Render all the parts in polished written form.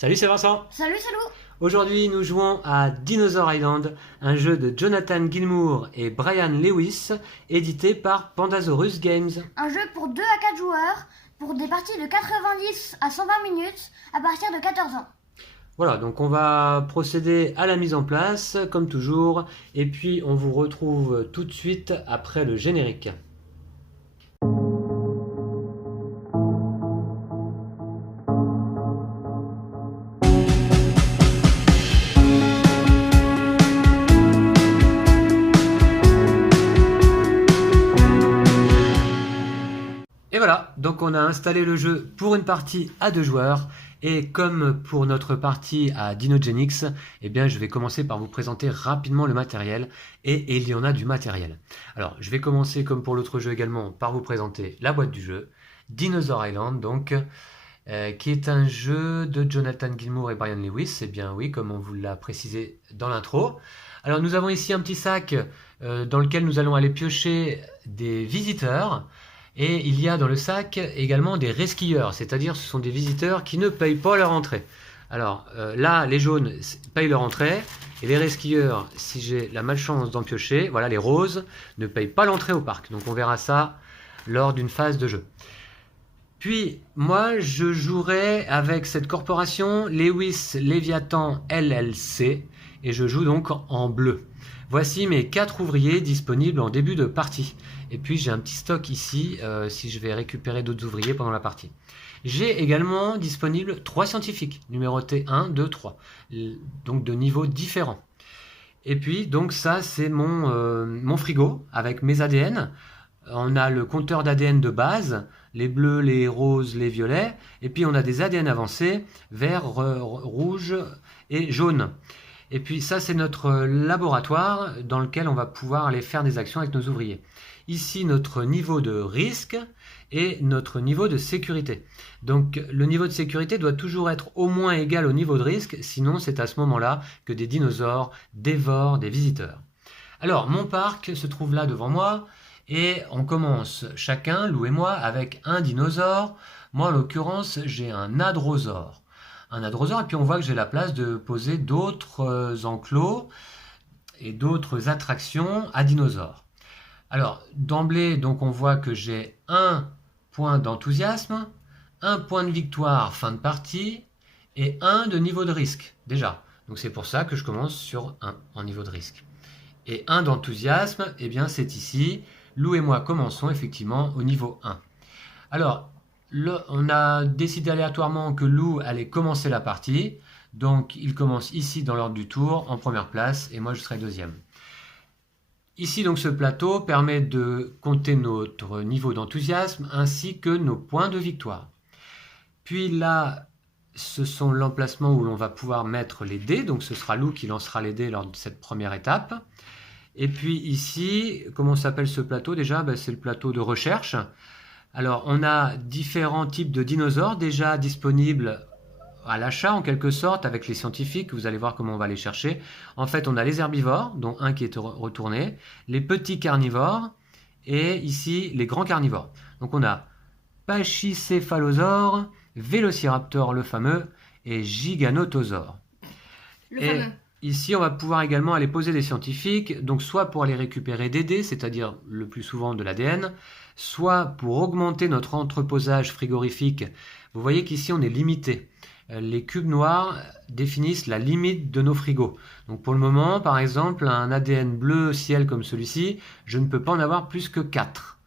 Salut, c'est Vincent. Salut, c'est Lou. Aujourd'hui, nous jouons à Dinosaur Island, un jeu de Jonathan Gilmour et Brian Lewis, édité par Pandasaurus Games. Un jeu pour 2 à 4 joueurs, pour des parties de 90 à 120 minutes, à partir de 14 ans. Voilà, donc on va procéder à la mise en place, comme toujours, et puis on vous retrouve tout de suite après le générique. Et voilà, donc on a installé le jeu pour une partie à 2 joueurs. Et comme pour notre partie à Dinogenix, eh bien je vais commencer par vous présenter rapidement le matériel. Et il y en a du matériel. Alors je vais commencer comme pour l'autre jeu également par vous présenter la boîte du jeu. Dinosaur Island donc, qui est un jeu de Jonathan Gilmour et Brian Lewis. Eh bien oui, comme on vous l'a précisé dans l'intro. Alors nous avons ici un petit sac dans lequel nous allons aller piocher des visiteurs. Et il y a dans le sac également des resquilleurs, c'est-à-dire ce sont des visiteurs qui ne payent pas leur entrée. Alors là, les jaunes payent leur entrée, et les resquilleurs, si j'ai la malchance d'en piocher, voilà, les roses ne payent pas l'entrée au parc. Donc on verra ça lors d'une phase de jeu. Puis moi, je jouerai avec cette corporation Lewis Leviathan LLC, et je joue donc en bleu. Voici mes 4 ouvriers disponibles en début de partie. Et puis j'ai un petit stock ici, si je vais récupérer d'autres ouvriers pendant la partie. J'ai également disponible 3 scientifiques, numérotés 1, 2, 3, donc de niveaux différents. Et puis donc ça c'est mon frigo avec mes ADN. On a le compteur d'ADN de base, les bleus, les roses, les violets. Et puis on a des ADN avancés, vert, rouge et jaune. Et puis ça c'est notre laboratoire dans lequel on va pouvoir aller faire des actions avec nos ouvriers. Ici notre niveau de risque et notre niveau de sécurité. Donc le niveau de sécurité doit toujours être au moins égal au niveau de risque, sinon c'est à ce moment-là que des dinosaures dévorent des visiteurs. Alors mon parc se trouve là devant moi et on commence chacun, Lou et moi, avec un dinosaure. Moi en l'occurrence j'ai un hadrosaure. Un hadrosaure, et puis on voit que j'ai la place de poser d'autres enclos et d'autres attractions à dinosaures. Alors, d'emblée, donc on voit que j'ai un point d'enthousiasme, un point de victoire fin de partie, et un de niveau de risque, déjà. Donc c'est pour ça que je commence sur 1 en niveau de risque. Et 1 d'enthousiasme, eh bien c'est ici. Lou et moi commençons effectivement au niveau 1. Alors, on a décidé aléatoirement que Lou allait commencer la partie. Donc il commence ici dans l'ordre du tour, en première place, et moi je serai deuxième. Ici donc ce plateau permet de compter notre niveau d'enthousiasme ainsi que nos points de victoire. Puis là, ce sont l'emplacement où l'on va pouvoir mettre les dés. Donc ce sera Lou qui lancera les dés lors de cette première étape. Et puis ici, comment s'appelle ce plateau déjà? C'est le plateau de recherche. Alors, on a différents types de dinosaures déjà disponibles à l'achat en quelque sorte avec les scientifiques. Vous allez voir comment on va les chercher. En fait, on a les herbivores, dont un qui est retourné, les petits carnivores et ici les grands carnivores. Donc on a Pachycéphalosaure, Vélociraptor le fameux et Giganotosaure. Le fameux. Ici, on va pouvoir également aller poser des scientifiques, donc soit pour aller récupérer des dés, c'est-à-dire le plus souvent de l'ADN, soit pour augmenter notre entreposage frigorifique. Vous voyez qu'ici, on est limité. Les cubes noirs définissent la limite de nos frigos. Donc pour le moment, par exemple, un ADN bleu ciel comme celui-ci, je ne peux pas en avoir plus que 4.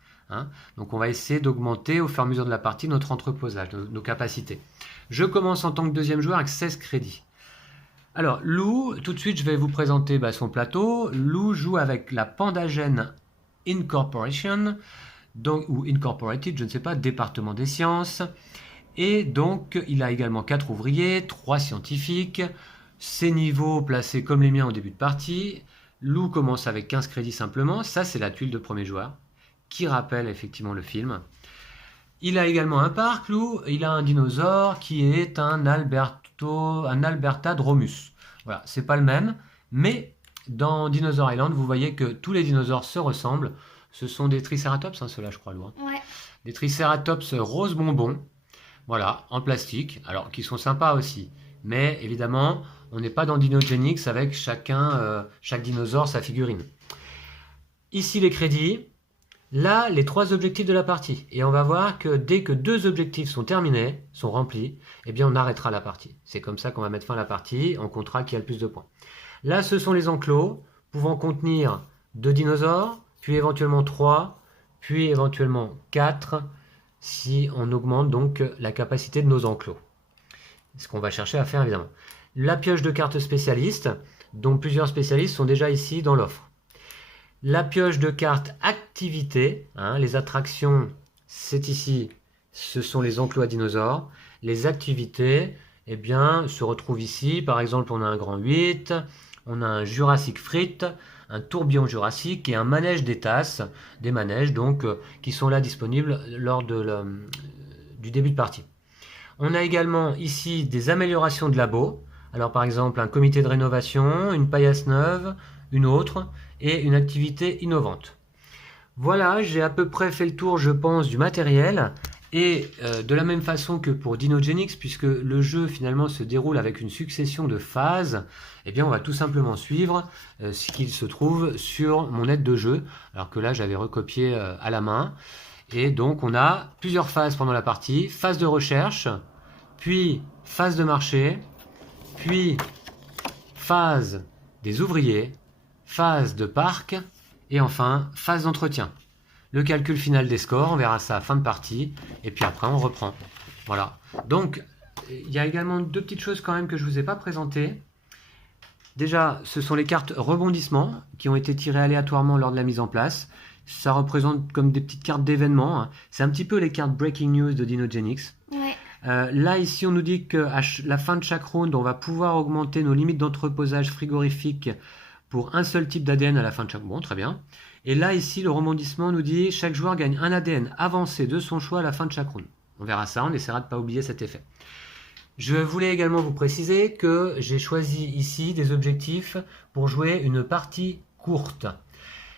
Donc on va essayer d'augmenter au fur et à mesure de la partie notre entreposage, nos capacités. Je commence en tant que deuxième joueur avec 16 crédits. Alors, Lou, tout de suite, je vais vous présenter son plateau. Lou joue avec la Pandagen Incorporation, donc, ou Incorporated, je ne sais pas, département des sciences. Et donc, il a également 4 ouvriers, 3 scientifiques, ses niveaux placés comme les miens au début de partie. Lou commence avec 15 crédits simplement. Ça, c'est la tuile de premier joueur, qui rappelle effectivement le film. Il a également un parc, Lou. Il a un dinosaure qui est un Albertadromus. Voilà, c'est pas le même, mais dans Dinosaur Island, vous voyez que tous les dinosaures se ressemblent. Ce sont des Triceratops, ceux-là, je crois, Lou. Ouais. Des Triceratops rose bonbon, voilà, en plastique, alors qui sont sympas aussi. Mais évidemment, on n'est pas dans Dinogenix avec chaque dinosaure sa figurine. Ici les crédits, là les 3 objectifs de la partie. Et on va voir que dès que 2 objectifs sont terminés, sont remplis, eh bien on arrêtera la partie. C'est comme ça qu'on va mettre fin à la partie, on comptera qui a le plus de points. Là ce sont les enclos, pouvant contenir 2 dinosaures, puis éventuellement 3, puis éventuellement 4, si on augmente donc la capacité de nos enclos. C'est ce qu'on va chercher à faire évidemment. La pioche de cartes spécialistes, dont plusieurs spécialistes sont déjà ici dans l'offre. La pioche de cartes activité, les attractions, c'est ici, ce sont les enclos à dinosaures. Les activités, eh bien, se retrouvent ici. Par exemple, on a un grand 8, on a un Jurassic Frites, un tourbillon jurassique et un manège des tasses, des manèges donc qui sont là disponibles lors du début de partie. On a également ici des améliorations de labo. Alors par exemple un comité de rénovation, une paillasse neuve, une autre et une activité innovante. Voilà, j'ai à peu près fait le tour je pense du matériel. Et de la même façon que pour Dinogenix, puisque le jeu finalement se déroule avec une succession de phases, eh bien on va tout simplement suivre ce qu'il se trouve sur mon aide de jeu, alors que là j'avais recopié à la main. Et donc on a plusieurs phases pendant la partie, phase de recherche, puis phase de marché, puis phase des ouvriers, phase de parc, et enfin phase d'entretien. Le calcul final des scores, on verra ça à fin de partie, et puis après on reprend. Voilà. Donc, il y a également 2 petites choses quand même que je ne vous ai pas présentées. Déjà, ce sont les cartes rebondissement qui ont été tirées aléatoirement lors de la mise en place. Ça représente comme des petites cartes d'événements. C'est un petit peu les cartes Breaking News de Dinogenix. Ouais. Là, ici, on nous dit qu'à la fin de chaque round, on va pouvoir augmenter nos limites d'entreposage frigorifique pour un seul type d'ADN à la fin de chaque... Bon, très bien. Et là, ici, le rebondissement nous dit chaque joueur gagne un ADN avancé de son choix à la fin de chaque round. On verra ça, on essaiera de ne pas oublier cet effet. Je voulais également vous préciser que j'ai choisi ici des objectifs pour jouer une partie courte.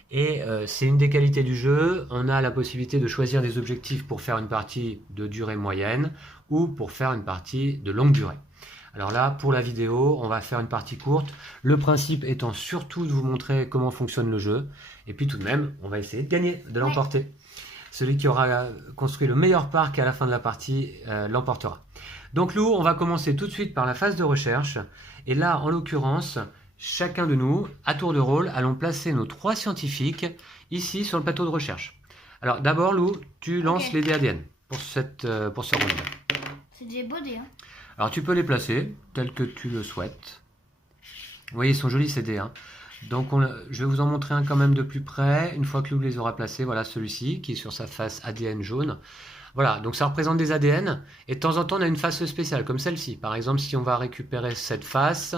Et c'est une des qualités du jeu. On a la possibilité de choisir des objectifs pour faire une partie de durée moyenne ou pour faire une partie de longue durée. Alors là, pour la vidéo, on va faire une partie courte. Le principe étant surtout de vous montrer comment fonctionne le jeu. Et puis tout de même, on va essayer de gagner, de l'emporter. Celui qui aura construit le meilleur parc à la fin de la partie l'emportera. Donc Lou, on va commencer tout de suite par la phase de recherche. Et là, en l'occurrence, chacun de nous, à tour de rôle, allons placer nos 3 scientifiques ici sur le plateau de recherche. Alors d'abord, Lou, tu lances les dés ADN pour ce round. C'est des beaux dés. Alors tu peux les placer tels que tu le souhaites. Vous voyez, ils sont jolis ces dés. Donc je vais vous en montrer un quand même de plus près. Une fois que Lou les aura placés, voilà celui-ci qui est sur sa face ADN jaune. Voilà, donc ça représente des ADN. Et de temps en temps, on a une face spéciale comme celle-ci. Par exemple, si on va récupérer cette face,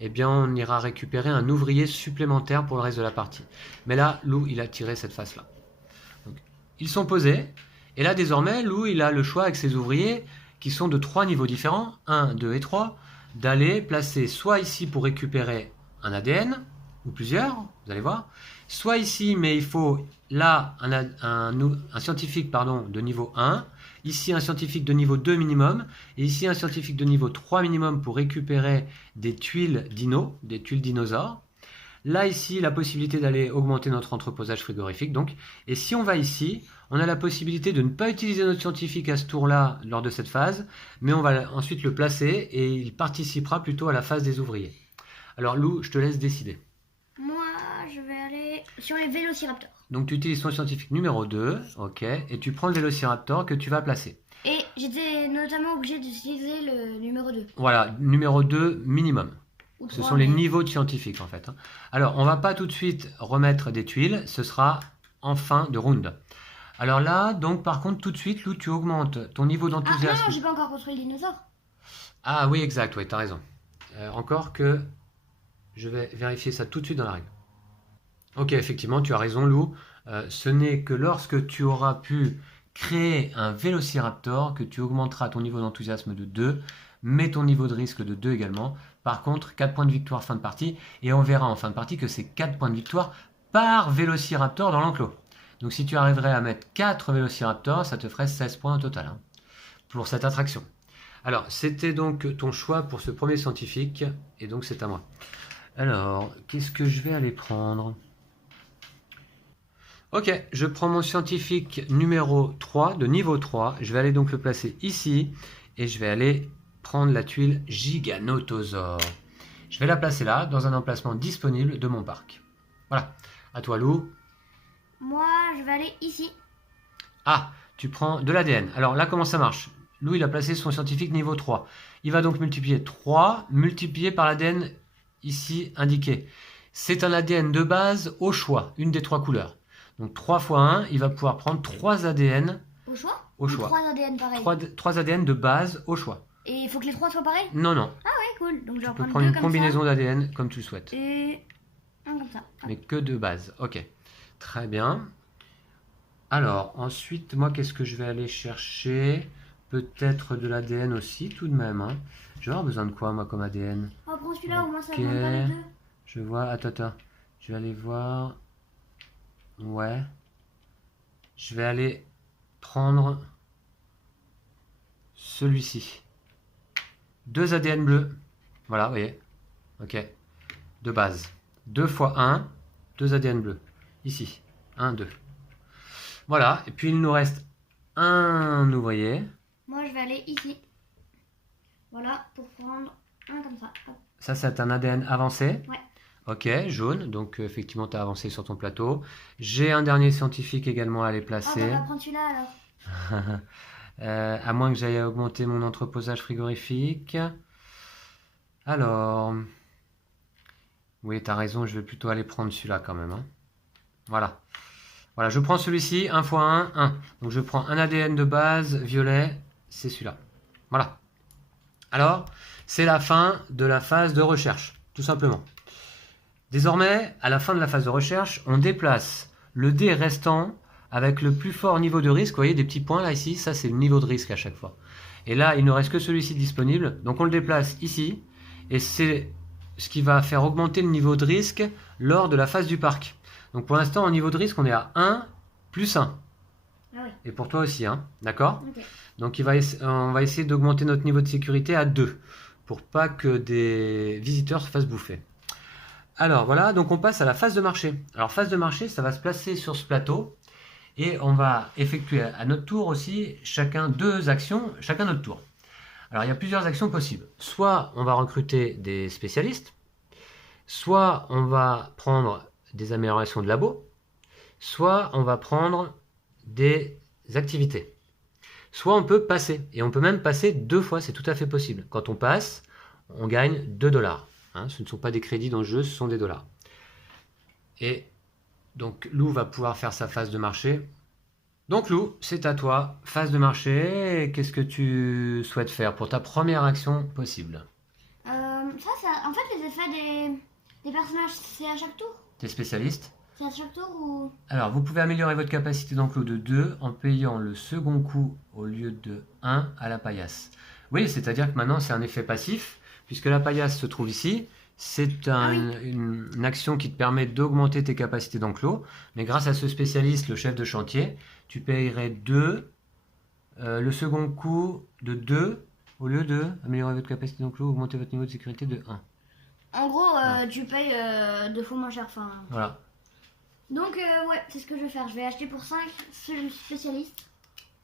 eh bien on ira récupérer un ouvrier supplémentaire pour le reste de la partie. Mais là, Lou, il a tiré cette face-là. Donc, ils sont posés. Et là, désormais, Lou, il a le choix avec ses ouvriers qui sont de 3 niveaux différents, 1, 2 et 3, d'aller placer soit ici pour récupérer un ADN, ou plusieurs, vous allez voir, soit ici, mais il faut là un scientifique de niveau 1, ici un scientifique de niveau 2 minimum, et ici un scientifique de niveau 3 minimum pour récupérer des tuiles dino, des tuiles dinosaures. Là, ici, la possibilité d'aller augmenter notre entreposage frigorifique. Donc. Et si on va ici, on a la possibilité de ne pas utiliser notre scientifique à ce tour-là lors de cette phase, mais on va ensuite le placer et il participera plutôt à la phase des ouvriers. Alors Lou, je te laisse décider. Moi, je vais aller sur les vélociraptors. Donc tu utilises ton scientifique numéro 2, ok, et tu prends le vélociraptor que tu vas placer. Et j'étais notamment obligé d'utiliser le numéro 2. Voilà, numéro 2 minimum. Ce sont les niveaux de scientifiques en fait. Alors, on va pas tout de suite remettre des tuiles, ce sera en fin de round. Alors là, donc par contre, tout de suite, Lou, tu augmentes ton niveau d'enthousiasme. Ah non, j'ai pas encore construit le dinosaure. Ah oui, exact, oui, tu as raison. Encore que je vais vérifier ça tout de suite dans la règle. Ok, effectivement, tu as raison, Lou. Ce n'est que lorsque tu auras pu créer un vélociraptor que tu augmenteras ton niveau d'enthousiasme de 2, mais ton niveau de risque de 2 également. Par contre, 4 points de victoire fin de partie, et on verra en fin de partie que c'est 4 points de victoire par vélociraptor dans l'enclos. Donc si tu arriverais à mettre 4 vélociraptors, ça te ferait 16 points au total pour cette attraction. Alors, c'était donc ton choix pour ce premier scientifique, et donc c'est à moi. Alors, qu'est-ce que je vais aller prendre? Ok, je prends mon scientifique numéro 3, de niveau 3. Je vais aller donc le placer ici, et je vais aller prendre la tuile Giganotosaure. Je vais la placer là, dans un emplacement disponible de mon parc. Voilà, à toi Lou. Moi, je vais aller ici. Ah, tu prends de l'ADN. Alors là, comment ça marche? Lou, il a placé son scientifique niveau 3. Il va donc multiplier 3, multiplié par l'ADN ici indiqué. C'est un ADN de base au choix, une des 3 couleurs. Donc 3 fois 1, il va pouvoir prendre 3 ADN Au choix? au Ou choix. 3 ADN pareils. 3 ADN de base au choix. Et il faut que les 3 soient pareils? Non, non. Ah ouais, cool. Donc je vais en Tu peux prendre prendre 2 une comme combinaison d'ADN comme tu le souhaites. ça. Et un comme ça. Hop. Mais que de base. Ok. Très bien. Alors, ensuite, moi, qu'est-ce que je vais aller chercher? Peut-être de l'ADN aussi, tout de même. Hein. Je vais avoir besoin de quoi, moi, comme ADN? Oh, prends celui-là, au moins ça Ok. ne demande pas les deux. Je vois. Attends. Je vais aller voir. Ouais. Je vais aller prendre celui-ci. 2 ADN bleus. Voilà, vous voyez. Ok. De base. 2 fois 1, 2 ADN bleus. Ici. 1, 2. Voilà. Et puis, il nous reste un ouvrier. Moi, je vais aller ici. Voilà, pour prendre un comme ça. Hop. Ça, c'est un ADN avancé. Ouais. Ok, jaune. Donc, effectivement, tu as avancé sur ton plateau. J'ai un dernier scientifique également à aller Oh, placer. on va prendre celui-là alors. À moins que j'aille augmenter mon entreposage frigorifique. Alors... Oui, tu as raison, je vais plutôt aller prendre celui-là quand même. Hein. Voilà. Voilà, je prends celui-ci, 1 fois 1, 1. Donc je prends un ADN de base, violet, c'est celui-là. Voilà. Alors, c'est la fin de la phase de recherche, tout simplement. Désormais, à la fin de la phase de recherche, on déplace le dé restant avec le plus fort niveau de risque. Vous voyez des petits points là, ici, ça c'est le niveau de risque à chaque fois. Et là, il ne reste que celui-ci disponible, donc on le déplace ici, et c'est ce qui va faire augmenter le niveau de risque lors de la phase du parc. Donc pour l'instant, au niveau de risque, on est à 1 plus 1. Ah oui. Et pour toi aussi, hein, d'accord? Ok. Donc on va essayer d'augmenter notre niveau de sécurité à 2, pour pas que des visiteurs se fassent bouffer. Alors voilà, donc on passe à la phase de marché. Alors phase de marché, ça va se placer sur ce plateau, et on va effectuer à notre tour aussi chacun 2 actions, chacun notre tour. Alors il y a plusieurs actions possibles. Soit on va recruter des spécialistes, soit on va prendre des améliorations de labo, soit on va prendre des activités. Soit on peut passer, et on peut même passer 2 fois, c'est tout à fait possible. Quand on passe, on gagne 2 $. Hein, ce ne sont pas des crédits dans le jeu, ce sont des dollars. Et donc Lou va pouvoir faire sa phase de marché. Donc Lou, c'est à toi, phase de marché. Qu'est-ce que tu souhaites faire pour ta première action possible? En fait, les effets des personnages, c'est à chaque tour? T'es spécialiste? C'est à chaque tour ou... Alors, vous pouvez améliorer votre capacité d'enclos de 2 en payant le second coup au lieu de 1 à la paillasse. Oui, c'est-à-dire que maintenant, c'est un effet passif, puisque la paillasse se trouve ici. C'est une action qui te permet d'augmenter tes capacités d'enclos. Mais grâce à ce spécialiste, le chef de chantier, tu payerais 2, le second coup de 2, au lieu de améliorer votre capacité d'enclos, augmenter votre niveau de sécurité de 1. En gros, tu payes 2 fois moins cher. Enfin... Voilà. Donc, ouais, c'est ce que je vais faire. Je vais acheter pour 5 ce spécialiste.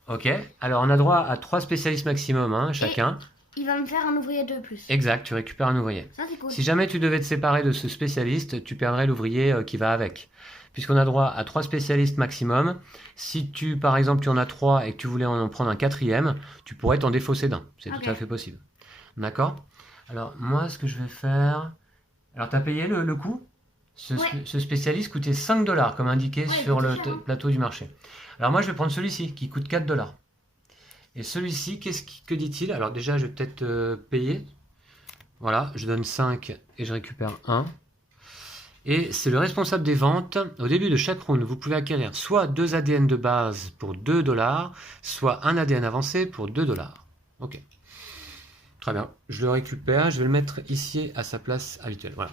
Ok, alors on a droit à 3 spécialistes maximum, hein, chacun. Il va me faire un ouvrier de plus. Exact, tu récupères un ouvrier. Ça, c'est cool. Si jamais tu devais te séparer de ce spécialiste, tu perdrais l'ouvrier qui va avec. Puisqu'on a droit à 3 spécialistes maximum. Si tu, par exemple, tu en as 3 et que tu voulais en prendre un 4e, tu pourrais t'en défausser d'un. C'est tout à fait possible. D'accord? Alors, moi, ce que je vais faire... Alors, tu as payé le coût? Ce spécialiste coûtait 5 $, comme indiqué sur le plateau du marché. Alors, moi, je vais prendre celui-ci, qui coûte 4 $. Et celui-ci, que dit-il? Alors, déjà, je vais peut-être payer. Voilà, je donne 5 et je récupère 1. Et c'est le responsable des ventes. Au début de chaque round, vous pouvez acquérir soit 2 ADN de base pour 2 $, soit un ADN avancé pour 2 $. Ok. Très bien. Je le récupère. Je vais le mettre ici à sa place habituelle. Voilà.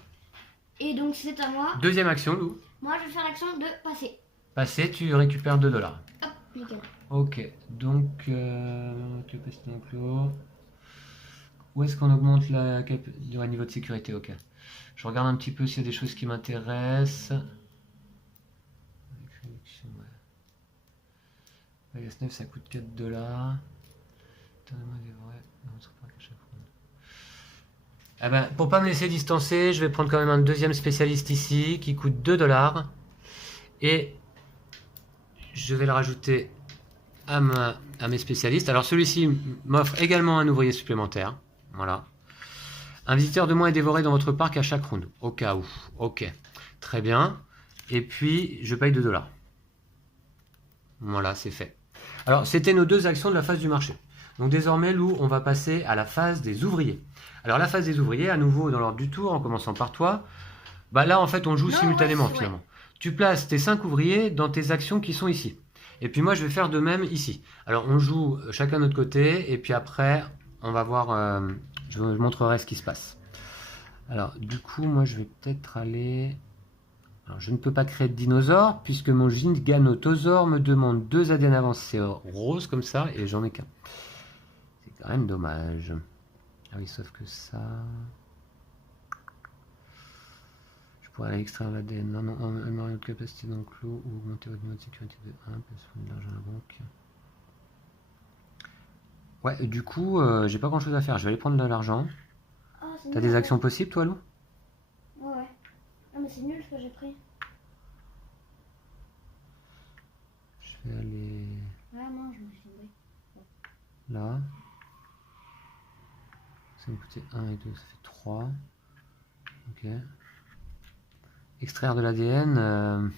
Et donc, c'est à moi. Deuxième action, Lou. Moi, je vais faire l'action de passer. Passer, tu récupères 2 $. Hop, nickel. Ok. Donc, capacité d'enclos. où est-ce qu'on augmente le niveau de sécurité? Ok. Je regarde un petit peu s'il y a des choses qui m'intéressent. Vegas 9, ça coûte 4 $. Ah ben, pour pas me laisser distancer, je vais prendre quand même un deuxième spécialiste ici qui coûte 2 $. Et je vais le rajouter à mes spécialistes. Alors celui-ci m'offre également un ouvrier supplémentaire. Voilà. Un visiteur de moins est dévoré dans votre parc à chaque round. Au cas où. Ok. Très bien. Et puis, je paye 2 $. Voilà, c'est fait. Alors, c'était nos deux actions de la phase du marché. Donc désormais, Lou, on va passer à la phase des ouvriers. Alors la phase des ouvriers, à nouveau dans l'ordre du tour, en commençant par toi. Bah là, en fait, on joue simultanément finalement. Tu places tes 5 ouvriers dans tes actions qui sont ici. Et puis moi, je vais faire de même ici. Alors, on joue chacun de notre côté. Et puis après, on va voir... je vous montrerai ce qui se passe. Alors, du coup, moi, je vais peut-être aller... Alors, je ne peux pas créer de dinosaure, puisque mon Giganotosaure me demande 2 ADN avancés roses, comme ça, et j'en ai qu'un. C'est quand même dommage. Ah oui, sauf que ça... Je pourrais aller extraire l'ADN. Non, non, améliorer notre capacité d'enclos ou augmenter votre niveau de sécurité de 1, plus de l'argent à la banque. Ouais, du coup, j'ai pas grand chose à faire. Je vais aller prendre de l'argent. Oh, t'as des actions possibles, toi, Lou? Ouais. Ah, mais c'est nul ce que j'ai pris. Je vais aller... Ouais, non, je me suis tombé. Là. Ça me coûtait 1 et 2, ça fait 3. Ok. Extraire de l'ADN,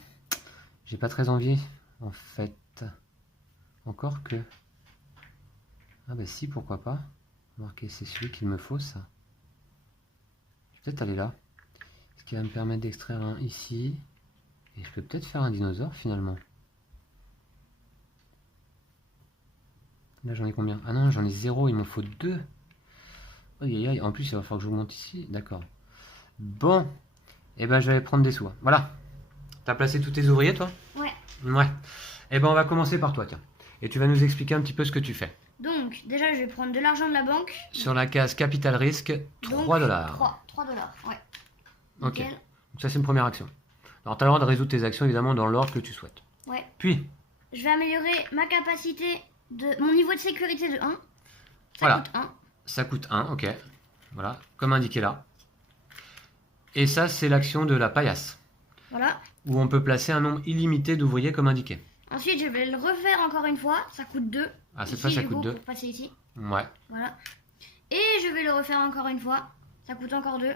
j'ai pas très envie, en fait. Encore que... Ah bah si, pourquoi pas. Remarquez, c'est celui qu'il me faut, ça. Je vais peut-être aller là. Ce qui va me permettre d'extraire un ici. Et je peux peut-être faire un dinosaure, finalement. Là, j'en ai combien? Ah non, j'en ai 0, il m'en faut 2. En plus, il va falloir que je vous monte ici. D'accord. Bon. Et ben, je vais aller prendre des sous. Voilà. T'as placé tous tes ouvriers, toi? Ouais. Ouais. Et ben, on va commencer par toi, tiens. Et tu vas nous expliquer un petit peu ce que tu fais. Donc, déjà, je vais prendre de l'argent de la banque. Sur la case capital risque, 3 $. 3 $, ouais. Ok. Nickel. Donc ça, c'est une première action. Alors, tu as le droit de résoudre tes actions, évidemment, dans l'ordre que tu souhaites. Ouais. Puis, je vais améliorer ma capacité de... Mon niveau de sécurité de 1. Ça voilà. coûte 1. Ça coûte 1, ok. Voilà, comme indiqué là. Et ça, c'est l'action de la paillasse. Voilà. Où on peut placer un nombre illimité d'ouvriers comme indiqué. Ensuite, je vais le refaire encore une fois. Ça coûte 2. Ah, cette fois, ça coûte 2. Pour passer ici. Ouais. Voilà. Et je vais le refaire encore une fois. Ça coûte encore 2.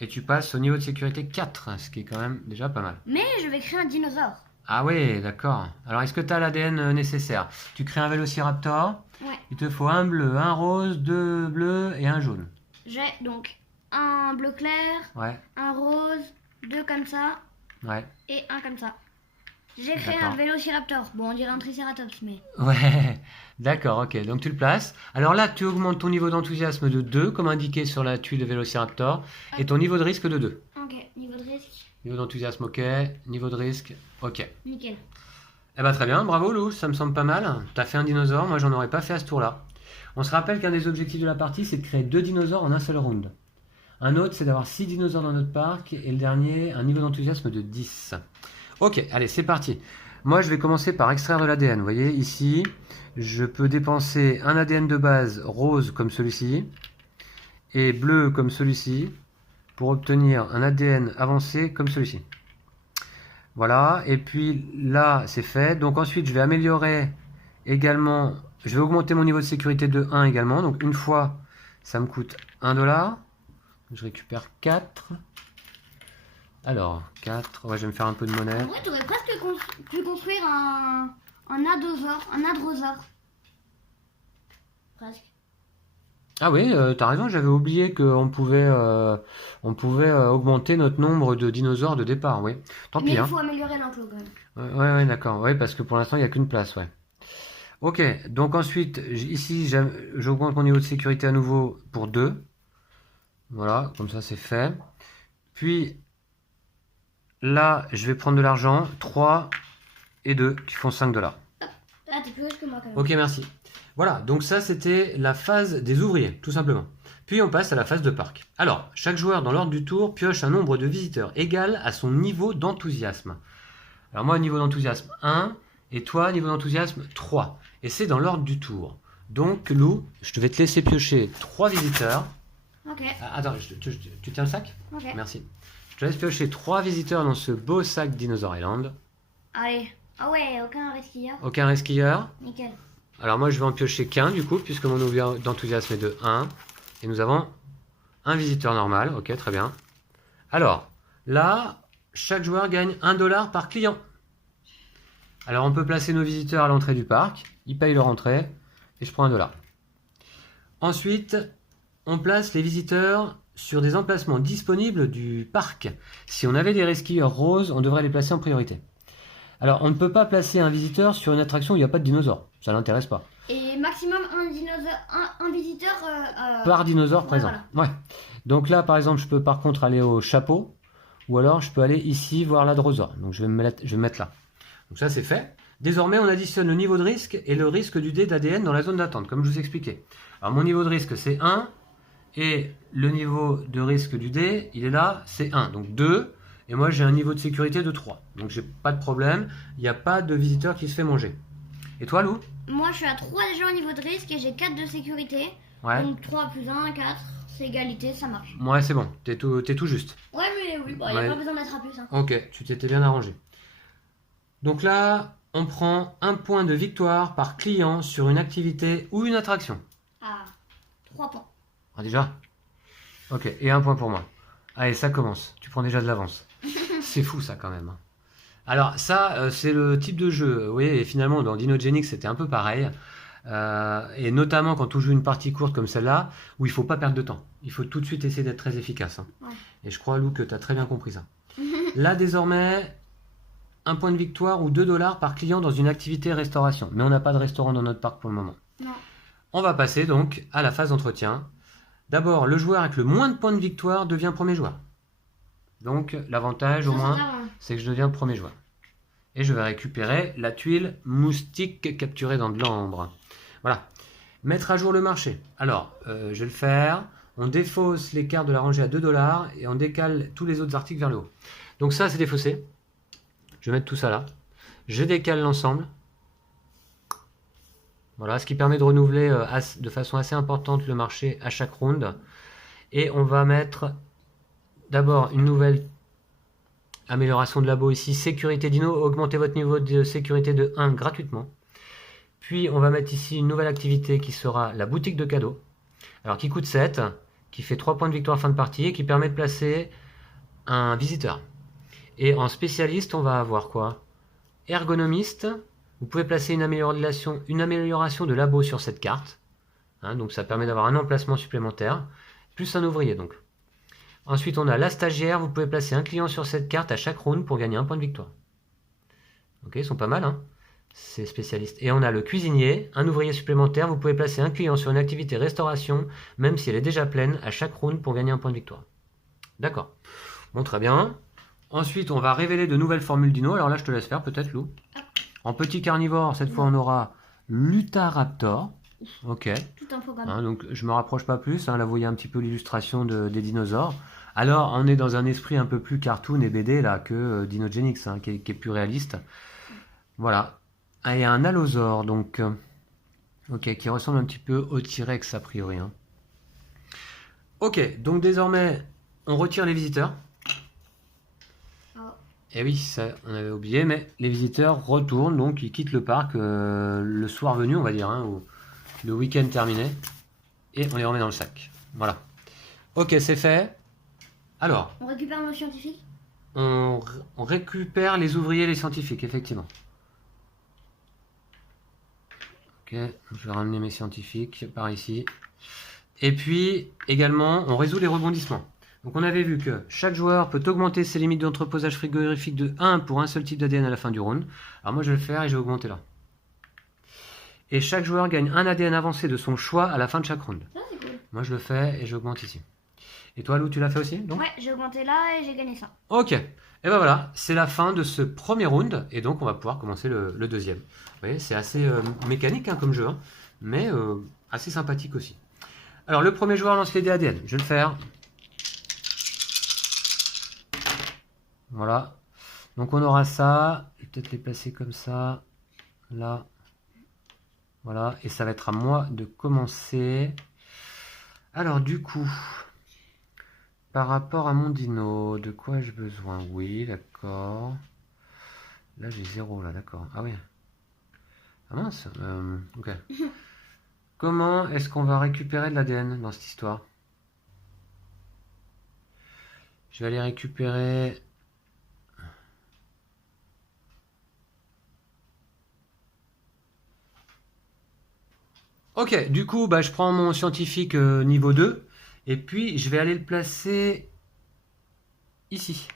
Et tu passes au niveau de sécurité 4, ce qui est quand même déjà pas mal. Mais je vais créer un dinosaure. Ah ouais, d'accord. Alors, est-ce que tu as l'ADN nécessaire? Tu crées un Vélociraptor. Ouais. Il te faut un bleu, un rose, 2 bleus et un jaune. J'ai donc un bleu clair, Ouais. un rose, 2 comme ça, Ouais. et un comme ça. J'ai créé un Vélociraptor. Bon, on dirait un Triceratops, mais... Ouais, d'accord, ok. Donc tu le places. Alors là, tu augmentes ton niveau d'enthousiasme de 2, comme indiqué sur la tuile de Vélociraptor, et ton niveau de risque de 2. Ok, niveau de risque. Niveau d'enthousiasme, ok. Niveau de risque, ok. Nickel. Eh ben très bien, bravo Lou, ça me semble pas mal. T'as fait un dinosaure, moi j'en aurais pas fait à ce tour-là. On se rappelle qu'un des objectifs de la partie, c'est de créer 2 dinosaures en un seul round. Un autre, c'est d'avoir 6 dinosaures dans notre parc, et le dernier, un niveau d'enthousiasme de 10. Ok, allez, c'est parti. Moi, je vais commencer par extraire de l'ADN. Vous voyez, ici, je peux dépenser un ADN de base rose comme celui-ci et bleu comme celui-ci pour obtenir un ADN avancé comme celui-ci. Voilà, et puis là, c'est fait. Donc ensuite, je vais améliorer également, je vais augmenter mon niveau de sécurité de 1 également. Donc une fois, ça me coûte 1 $. Je récupère 4. Alors, 4. Ouais, je vais me faire un peu de monnaie. En vrai, tu aurais presque pu construire un adrosaure. Presque. Ah oui, t'as raison, j'avais oublié qu'on pouvait, augmenter notre nombre de dinosaures de départ, oui. Tant Mais pis, il hein. faut améliorer l'enclos quand même. Ouais, d'accord. Ouais, parce que pour l'instant, il n'y a qu'une place, ouais. Ok, donc ensuite, ici, j'augmente mon niveau de sécurité à nouveau pour 2. Voilà, comme ça, c'est fait. Puis, là, je vais prendre de l'argent, 3 et 2, qui font 5 $. Ah, t'es plus riche que moi quand même. Ok, merci. Voilà, donc ça c'était la phase des ouvriers, tout simplement. Puis on passe à la phase de parc. Alors, chaque joueur dans l'ordre du tour pioche un nombre de visiteurs égal à son niveau d'enthousiasme. Alors moi, niveau d'enthousiasme 1, et toi, niveau d'enthousiasme 3. Et c'est dans l'ordre du tour. Donc, Lou, je vais te laisser piocher 3 visiteurs. Ok. Ah, attends, tu tiens le sac? Ok. Merci. Je te laisse piocher 3 visiteurs dans ce beau sac Dinosaur Island. Allez. Ah ouais, aucun resquilleur. Aucun resquilleur. Nickel. Alors moi, je vais en piocher qu'un du coup, puisque mon niveau d'enthousiasme est de 1. Et nous avons un visiteur normal. Ok, très bien. Alors, là, chaque joueur gagne 1 dollar par client. Alors, on peut placer nos visiteurs à l'entrée du parc. Ils payent leur entrée. Et je prends 1 dollar. Ensuite, on place les visiteurs sur des emplacements disponibles du parc. Si on avait des resquilleurs roses, on devrait les placer en priorité. Alors, on ne peut pas placer un visiteur sur une attraction où il n'y a pas de dinosaure. Ça l'intéresse pas. Et maximum un visiteur. Par dinosaure ouais, présent. voilà. Ouais. Donc là, par exemple, je peux par contre aller au chapeau. Ou alors, je peux aller ici voir la drosaure. Donc, je vais me mettre là. Donc ça, c'est fait. Désormais, on additionne le niveau de risque et le risque du dé d'ADN dans la zone d'attente, comme je vous expliquais. Alors, mon niveau de risque, c'est 1. Et le niveau de risque du dé, il est là, c'est 1. Donc 2. Et moi, j'ai un niveau de sécurité de 3. Donc, j'ai pas de problème. Il n'y a pas de visiteur qui se fait manger. Et toi, Lou? Moi, je suis à 3 déjà au niveau de risque et j'ai 4 de sécurité. Ouais. Donc 3 plus 1, 4. C'est égalité, ça marche. Ouais, c'est bon. T'es tout juste. Ouais, mais oui, il n'y a pas besoin d'être à plus. Hein. Ok, tu t'étais bien arrangé. Donc là, on prend un point de victoire par client sur une activité ou une attraction. Ah, 3 points. Ah, déjà? Ok, et un point pour moi. Allez, ça commence. Tu prends déjà de l'avance. C'est fou ça quand même. Alors ça, c'est le type de jeu. Oui, et finalement dans Dinogenix c'était un peu pareil. Et notamment quand on joue une partie courte comme celle-là, où il faut pas perdre de temps. Il faut tout de suite essayer d'être très efficace. Hein. Ouais. Et je crois, Lou, que tu as très bien compris ça. Là, désormais, un point de victoire ou 2 dollars par client dans une activité restauration. Mais on n'a pas de restaurant dans notre parc pour le moment. Non. On va passer donc à la phase d'entretien. D'abord, le joueur avec le moins de points de victoire devient premier joueur. Donc, l'avantage au moins, c'est que je deviens premier joueur. Et je vais récupérer la tuile moustique capturée dans de l'ambre. Voilà. Mettre à jour le marché. Alors, je vais le faire. On défausse les cartes de la rangée à 2 dollars et on décale tous les autres articles vers le haut. Donc ça, c'est défaussé. Je vais mettre tout ça là. Je décale l'ensemble. Voilà, ce qui permet de renouveler de façon assez importante le marché à chaque round. Et on va mettre d'abord une nouvelle amélioration de labo ici. Sécurité dino, augmentez votre niveau de sécurité de 1 gratuitement. Puis on va mettre ici une nouvelle activité qui sera la boutique de cadeaux. Alors qui coûte 7, qui fait 3 points de victoire fin de partie et qui permet de placer un visiteur. Et en spécialiste, on va avoir quoi? Ergonomiste. Vous pouvez placer une amélioration de labo sur cette carte. Hein, donc ça permet d'avoir un emplacement supplémentaire. Plus un ouvrier donc. Ensuite, on a la stagiaire. Vous pouvez placer un client sur cette carte à chaque round pour gagner un point de victoire. Ok, ils sont pas mal, hein, ces spécialistes. Et on a le cuisinier, un ouvrier supplémentaire. Vous pouvez placer un client sur une activité restauration, même si elle est déjà pleine, à chaque round pour gagner un point de victoire. D'accord. Bon, très bien. Ensuite, on va révéler de nouvelles formules dino. Alors là, je te laisse faire peut-être, Lou. En petit carnivore, cette fois, on aura l'Utahraptor. Ok. Tout un programme. Hein, donc, je me rapproche pas plus. Hein, là, vous voyez un petit peu l'illustration des dinosaures. Alors, on est dans un esprit un peu plus cartoon et BD là que Dinogenix, hein, qui est plus réaliste. Voilà. Ah, il y a un allosaure, donc, ok, qui ressemble un petit peu au T-Rex a priori. Hein. Ok, donc désormais, on retire les visiteurs. Et oui, ça, on avait oublié, mais les visiteurs retournent, donc ils quittent le parc le soir venu, on va dire, hein, ou le week-end terminé, et on les remet dans le sac. Voilà. Ok, c'est fait. Alors, on récupère nos scientifiques. On récupère les ouvriers et les scientifiques, effectivement. Ok, je vais ramener mes scientifiques par ici. Et puis, également, on résout les rebondissements. Donc on avait vu que chaque joueur peut augmenter ses limites d'entreposage frigorifique de 1 pour un seul type d'ADN à la fin du round. Alors moi je vais le faire et je vais augmenter là. Et chaque joueur gagne un ADN avancé de son choix à la fin de chaque round. Ça c'est cool. Moi je le fais et j'augmente ici. Et toi Lou, tu l'as fait aussi donc? Ouais, j'ai augmenté là et j'ai gagné ça. Ok, et ben voilà, c'est la fin de ce premier round et donc on va pouvoir commencer le deuxième. Vous voyez, c'est assez mécanique hein, comme jeu. Hein. mais assez sympathique aussi. Alors, le premier joueur lance les dés ADN. Je vais le faire. Voilà. Donc, on aura ça. Je vais peut-être les placer comme ça. Là. Voilà. Et ça va être à moi de commencer. Alors, du coup, par rapport à mon dino, de quoi ai-je besoin? Oui, d'accord. Là, j'ai 0, là, d'accord. Ah oui. Ah mince. Ok. Comment est-ce qu'on va récupérer de l'ADN dans cette histoire? Je vais aller récupérer... Ok, du coup, bah, je prends mon scientifique niveau 2 et puis je vais aller le placer ici.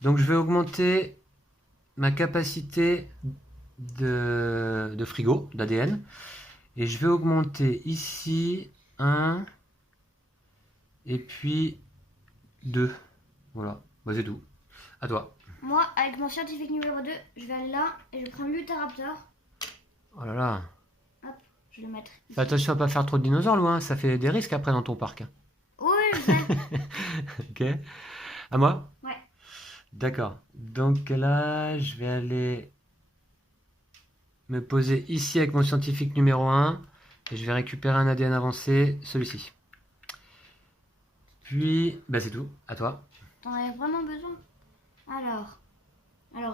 Donc je vais augmenter ma capacité de frigo, d'ADN. Et je vais augmenter ici 1 et puis 2. Voilà, bah, c'est tout. À toi. Moi, avec mon scientifique numéro 2, je vais aller là et je prends l'Utéraptor. Oh là là. Hop, je vais le mettre ici. Fais attention à pas faire trop de dinosaures loin, ça fait des risques après dans ton parc. Hein. Oui, je sais. Ok. À moi? Ouais. D'accord. Donc là, je vais aller me poser ici avec mon scientifique numéro 1 et je vais récupérer un ADN avancé, celui-ci. Puis, bah c'est tout. À toi. T'en avais vraiment besoin? Alors,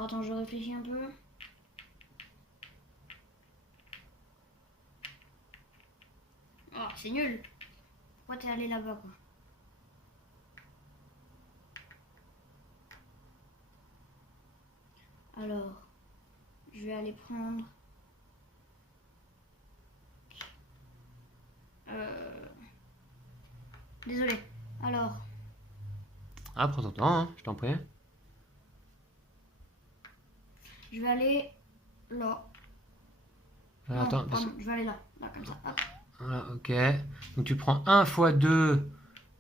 attends, je réfléchis un peu. Oh, c'est nul. Pourquoi t'es allé là-bas, quoi? Alors, je vais aller prendre... Désolé. Alors, Ah, prends ton temps, hein, je t'en prie. je vais aller là. Alors, Non, attends, parce- pardon, je vais aller là. Là, comme ça. Hop. Voilà, ok. Donc tu prends 1 fois 2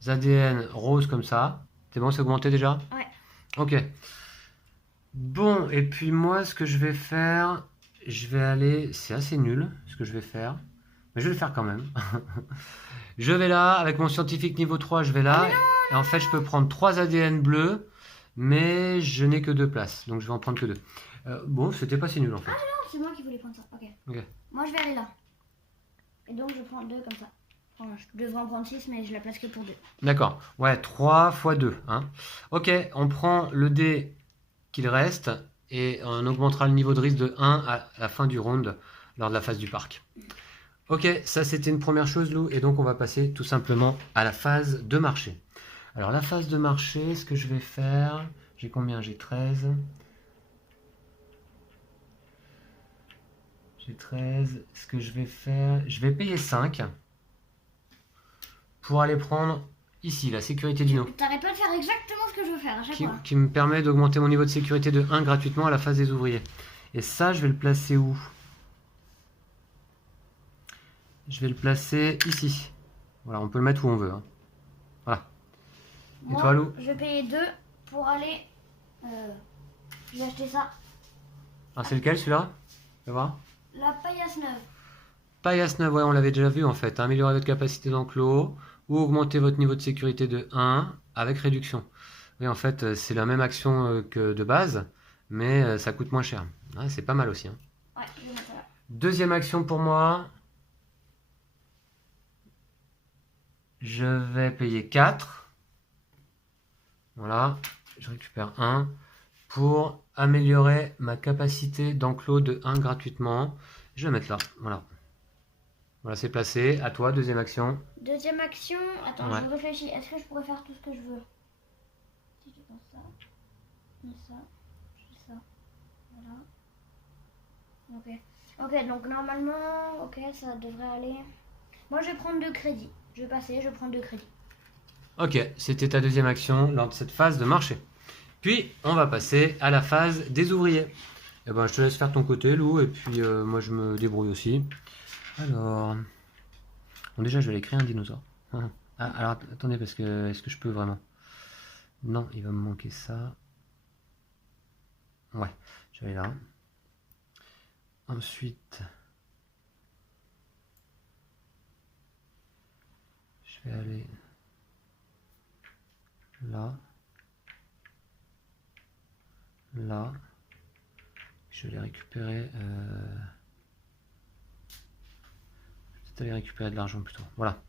ADN rose comme ça. C'est bon, c'est augmenté déjà? Ouais. Ok. Bon, et puis moi, ce que je vais faire, je vais aller... C'est assez nul, ce que je vais faire. Mais je vais le faire quand même. Je vais là, avec mon scientifique niveau 3, je vais là. Et en fait, je peux prendre 3 ADN bleus, mais je n'ai que 2 places. Donc je vais en prendre que 2. Bon, c'était pas si nul en fait. Non, c'est moi qui voulais prendre ça. Ok. Ok. Moi, je vais aller là. Et donc, je prends 2 comme ça. Enfin, je devrais en prendre 6, mais je la place que pour 2. D'accord. Ouais, 3 fois 2. Hein. Ok, on prend le dé qu'il reste et on augmentera le niveau de risque de 1 à la fin du round lors de la phase du parc. Ok, ça c'était une première chose, Lou, et donc on va passer tout simplement à la phase de marché. Alors la phase de marché, ce que je vais faire, j'ai combien? J'ai 13. J'ai 13. Ce que je vais faire, je vais payer 5 pour aller prendre ici la sécurité dino, T'arrêtes pas de faire exactement ce que je veux faire à chaque fois. qui me permet d'augmenter mon niveau de sécurité de 1 gratuitement à la phase des ouvriers. Et ça, je vais le placer où? Je vais le placer ici. Voilà, on peut le mettre où on veut. Hein. Voilà. Et Moi, toi, Lou? je vais payer 2 pour aller... j'ai acheté ça. Ah, c'est lequel celui-là? Fais voir. La paillasse neuve. Paillasse 9, ouais, on l'avait déjà vu en fait. Améliorer votre capacité d'enclos ou augmenter votre niveau de sécurité de 1 avec réduction. Oui, en fait, c'est la même action que de base, mais ça coûte moins cher. Ouais, c'est pas mal aussi. Hein. Ouais, je vais mettre ça là. Deuxième action pour moi. Je vais payer 4. Voilà, je récupère 1 pour améliorer ma capacité d'enclos de 1 gratuitement. Je vais mettre là, voilà. Voilà, c'est placé. À toi, deuxième action. Deuxième action. Attends, Ouais. je réfléchis. Est-ce que je pourrais faire tout ce que je veux? Si je fais ça, je fais ça. Voilà. Ok. Ok, donc normalement, ok, ça devrait aller. Moi, je vais prendre 2 crédits. Je vais passer, je prends 2 crédits. Ok, c'était ta deuxième action lors de cette phase de marché. Puis, on va passer à la phase des ouvriers. Eh ben, je te laisse faire ton côté, Lou, et puis moi, je me débrouille aussi. Alors... Bon, déjà, je vais aller créer un dinosaure. Ah, alors, attendez, parce que... Est-ce que je peux vraiment? Non, il va me manquer ça. Ouais, je vais aller là. Ensuite... Je vais aller là. Là. Je vais les récupérer. Je vais peut-être aller récupérer de l'argent plutôt. Voilà.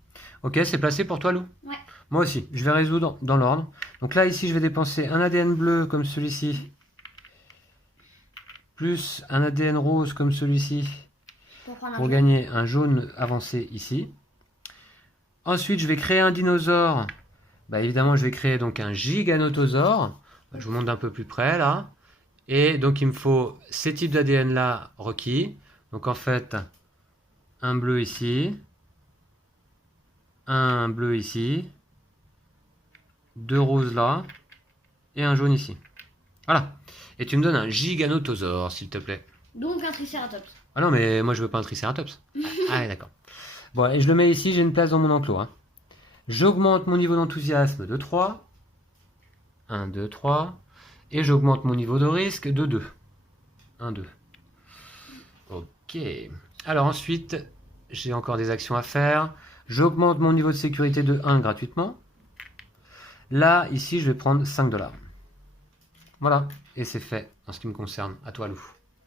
Ok, c'est placé pour toi, Lou? Ouais. Moi aussi. Je vais résoudre dans l'ordre. Donc là, ici, je vais dépenser un ADN bleu comme celui-ci. Plus un ADN rose comme celui-ci. Pour gagner un jaune avancé ici. Ensuite, je vais créer un dinosaure. Bah, évidemment, je vais créer donc un giganotosaure. Je vous montre d'un peu plus près là. Et donc, il me faut ces types d'ADN là requis. Donc, en fait, un bleu ici. Un bleu ici. 2 roses là. Et un jaune ici. Voilà. Et tu me donnes un giganotosaure, s'il te plaît. Donc un tricératops. Ah non, mais moi, je veux pas un tricératops. Ah, d'accord. Bon, et je le mets ici, j'ai une place dans mon enclos. Hein. J'augmente mon niveau d'enthousiasme de 3. 1, 2, 3. Et j'augmente mon niveau de risque de 2. 1, 2. Ok. Alors ensuite, j'ai encore des actions à faire. J'augmente mon niveau de sécurité de 1 gratuitement. Là, ici, je vais prendre 5 $. Voilà. Et c'est fait en ce qui me concerne. À toi, Lou.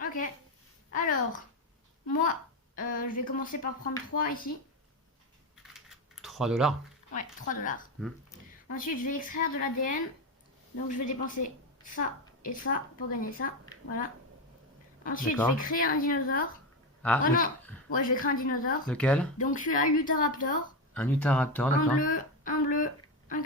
Ok. Alors, moi, je vais commencer par prendre 3 ici. 3 $. Ouais, 3 $. Ensuite, je vais extraire de l'ADN. Donc, je vais dépenser ça et ça pour gagner ça. Voilà. Ensuite, je vais créer un dinosaure. Ah, oh non. Ouais, je vais créer un dinosaure. Lequel? Donc, celui-là, l'Utahraptor. Un Utahraptor, d'accord. Un bleu, un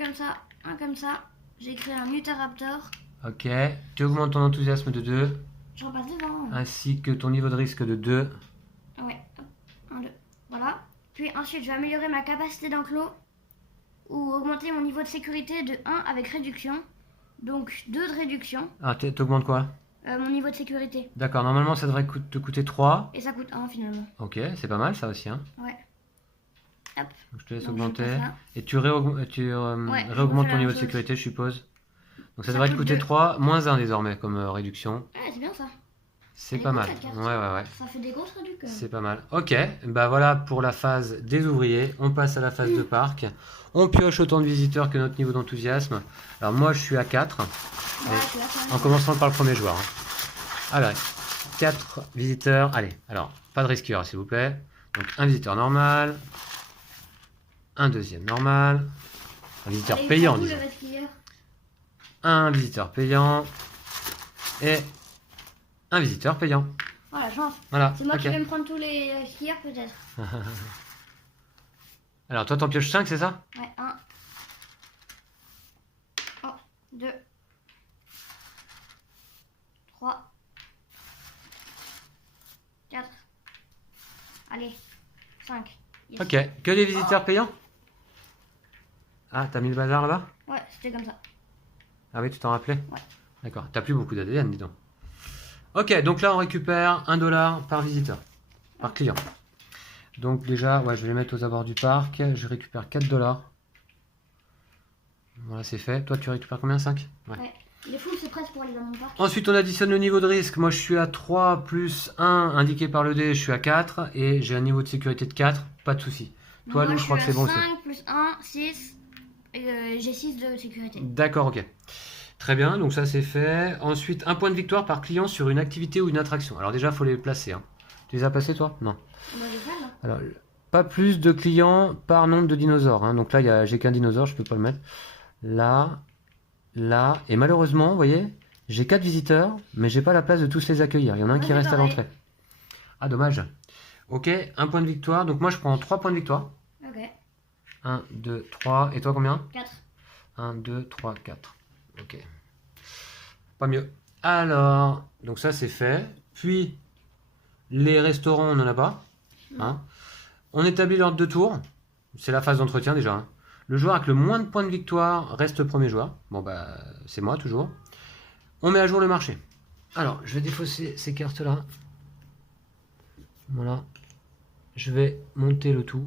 comme ça. J'ai créé un Utahraptor. Ok. Tu augmentes ton enthousiasme de 2. Je repasse devant. Ainsi que ton niveau de risque de 2. Ouais. 1, 2. Voilà. Puis ensuite, je vais améliorer ma capacité d'enclos. Ou augmenter mon niveau de sécurité de 1 avec réduction. Donc 2 de réduction. Ah, t'augmentes quoi? Mon niveau de sécurité. D'accord, normalement ça devrait te coûter 3. Et ça coûte 1 finalement. Ok, c'est pas mal ça aussi. Hein. Ouais. Hop. Donc, je te laisse Donc, augmenter. je Et tu réaugmentes ton niveau de sécurité, je suppose. Donc ça devrait te coûter 3, moins 1 désormais comme réduction. Ouais, c'est bien ça. C'est pas mal. Ouais. Ça fait des grosses réductions. C'est pas mal. Ok, bah voilà pour la phase des ouvriers. On passe à la phase de parc. On pioche autant de visiteurs que notre niveau d'enthousiasme. Alors moi je suis à 4. En commençant par le premier joueur. Hein. Alors, 4 visiteurs. Allez, alors, pas de risqueur s'il vous plaît. Donc un visiteur normal. Un deuxième normal. Un visiteur payant, disons. Un visiteur payant. Et un visiteur payant. Oh la chance. Voilà. C'est moi qui vais me prendre tous les skieurs peut-être. Alors toi t'en pioches 5, c'est ça? Ouais, 1. Oh, 2. 3. 4. Allez, 5. Yes. Ok, que des visiteurs payants? Ah, t'as mis le bazar là-bas? Ouais, c'était comme ça. Ah oui, tu t'en rappelais? Ouais. D'accord, t'as plus beaucoup d'ADN, dis donc. Ok, donc là on récupère 1 $ par visiteur, par client. Donc déjà, ouais, je vais les mettre aux abords du parc. Je récupère 4 $. Voilà, c'est fait. Toi, tu récupères combien? 5? Ouais. Les foules, c'est presque pour aller dans mon parc. Ensuite, on additionne le niveau de risque. Moi, je suis à 3 plus 1 indiqué par le dé. Je suis à 4 et j'ai un niveau de sécurité de 4. Pas de souci. Toi, Lou, je crois que c'est bon. 5 plus 1, 6. J'ai 6 de sécurité. D'accord, ok. Très bien, donc ça c'est fait. Ensuite, un point de victoire par client sur une activité ou une attraction. Alors déjà, il faut les placer. Hein. Tu les as placés, toi? Non. Alors, pas plus de clients par nombre de dinosaures. Hein. Donc là, j'ai qu'un dinosaure, je peux pas le mettre. Là, là. Et malheureusement, vous voyez, j'ai 4 visiteurs, mais j'ai pas la place de tous les accueillir. Il y en a un qui reste à l'entrée. Ah, dommage. Ok, un point de victoire. Donc moi, je prends 3 points de victoire. Ok. 1, 2, 3. Et toi, combien? 4. 1, 2, 3, 4. Ok. Pas mieux. Alors, donc ça c'est fait. Puis, les restaurants, on n'en a pas. Hein. On établit l'ordre de tour. C'est la phase d'entretien déjà. Hein. Le joueur avec le moins de points de victoire reste premier joueur. Bon bah, c'est moi toujours. On met à jour le marché. Alors, je vais défausser ces cartes-là. Voilà. Je vais monter le tout.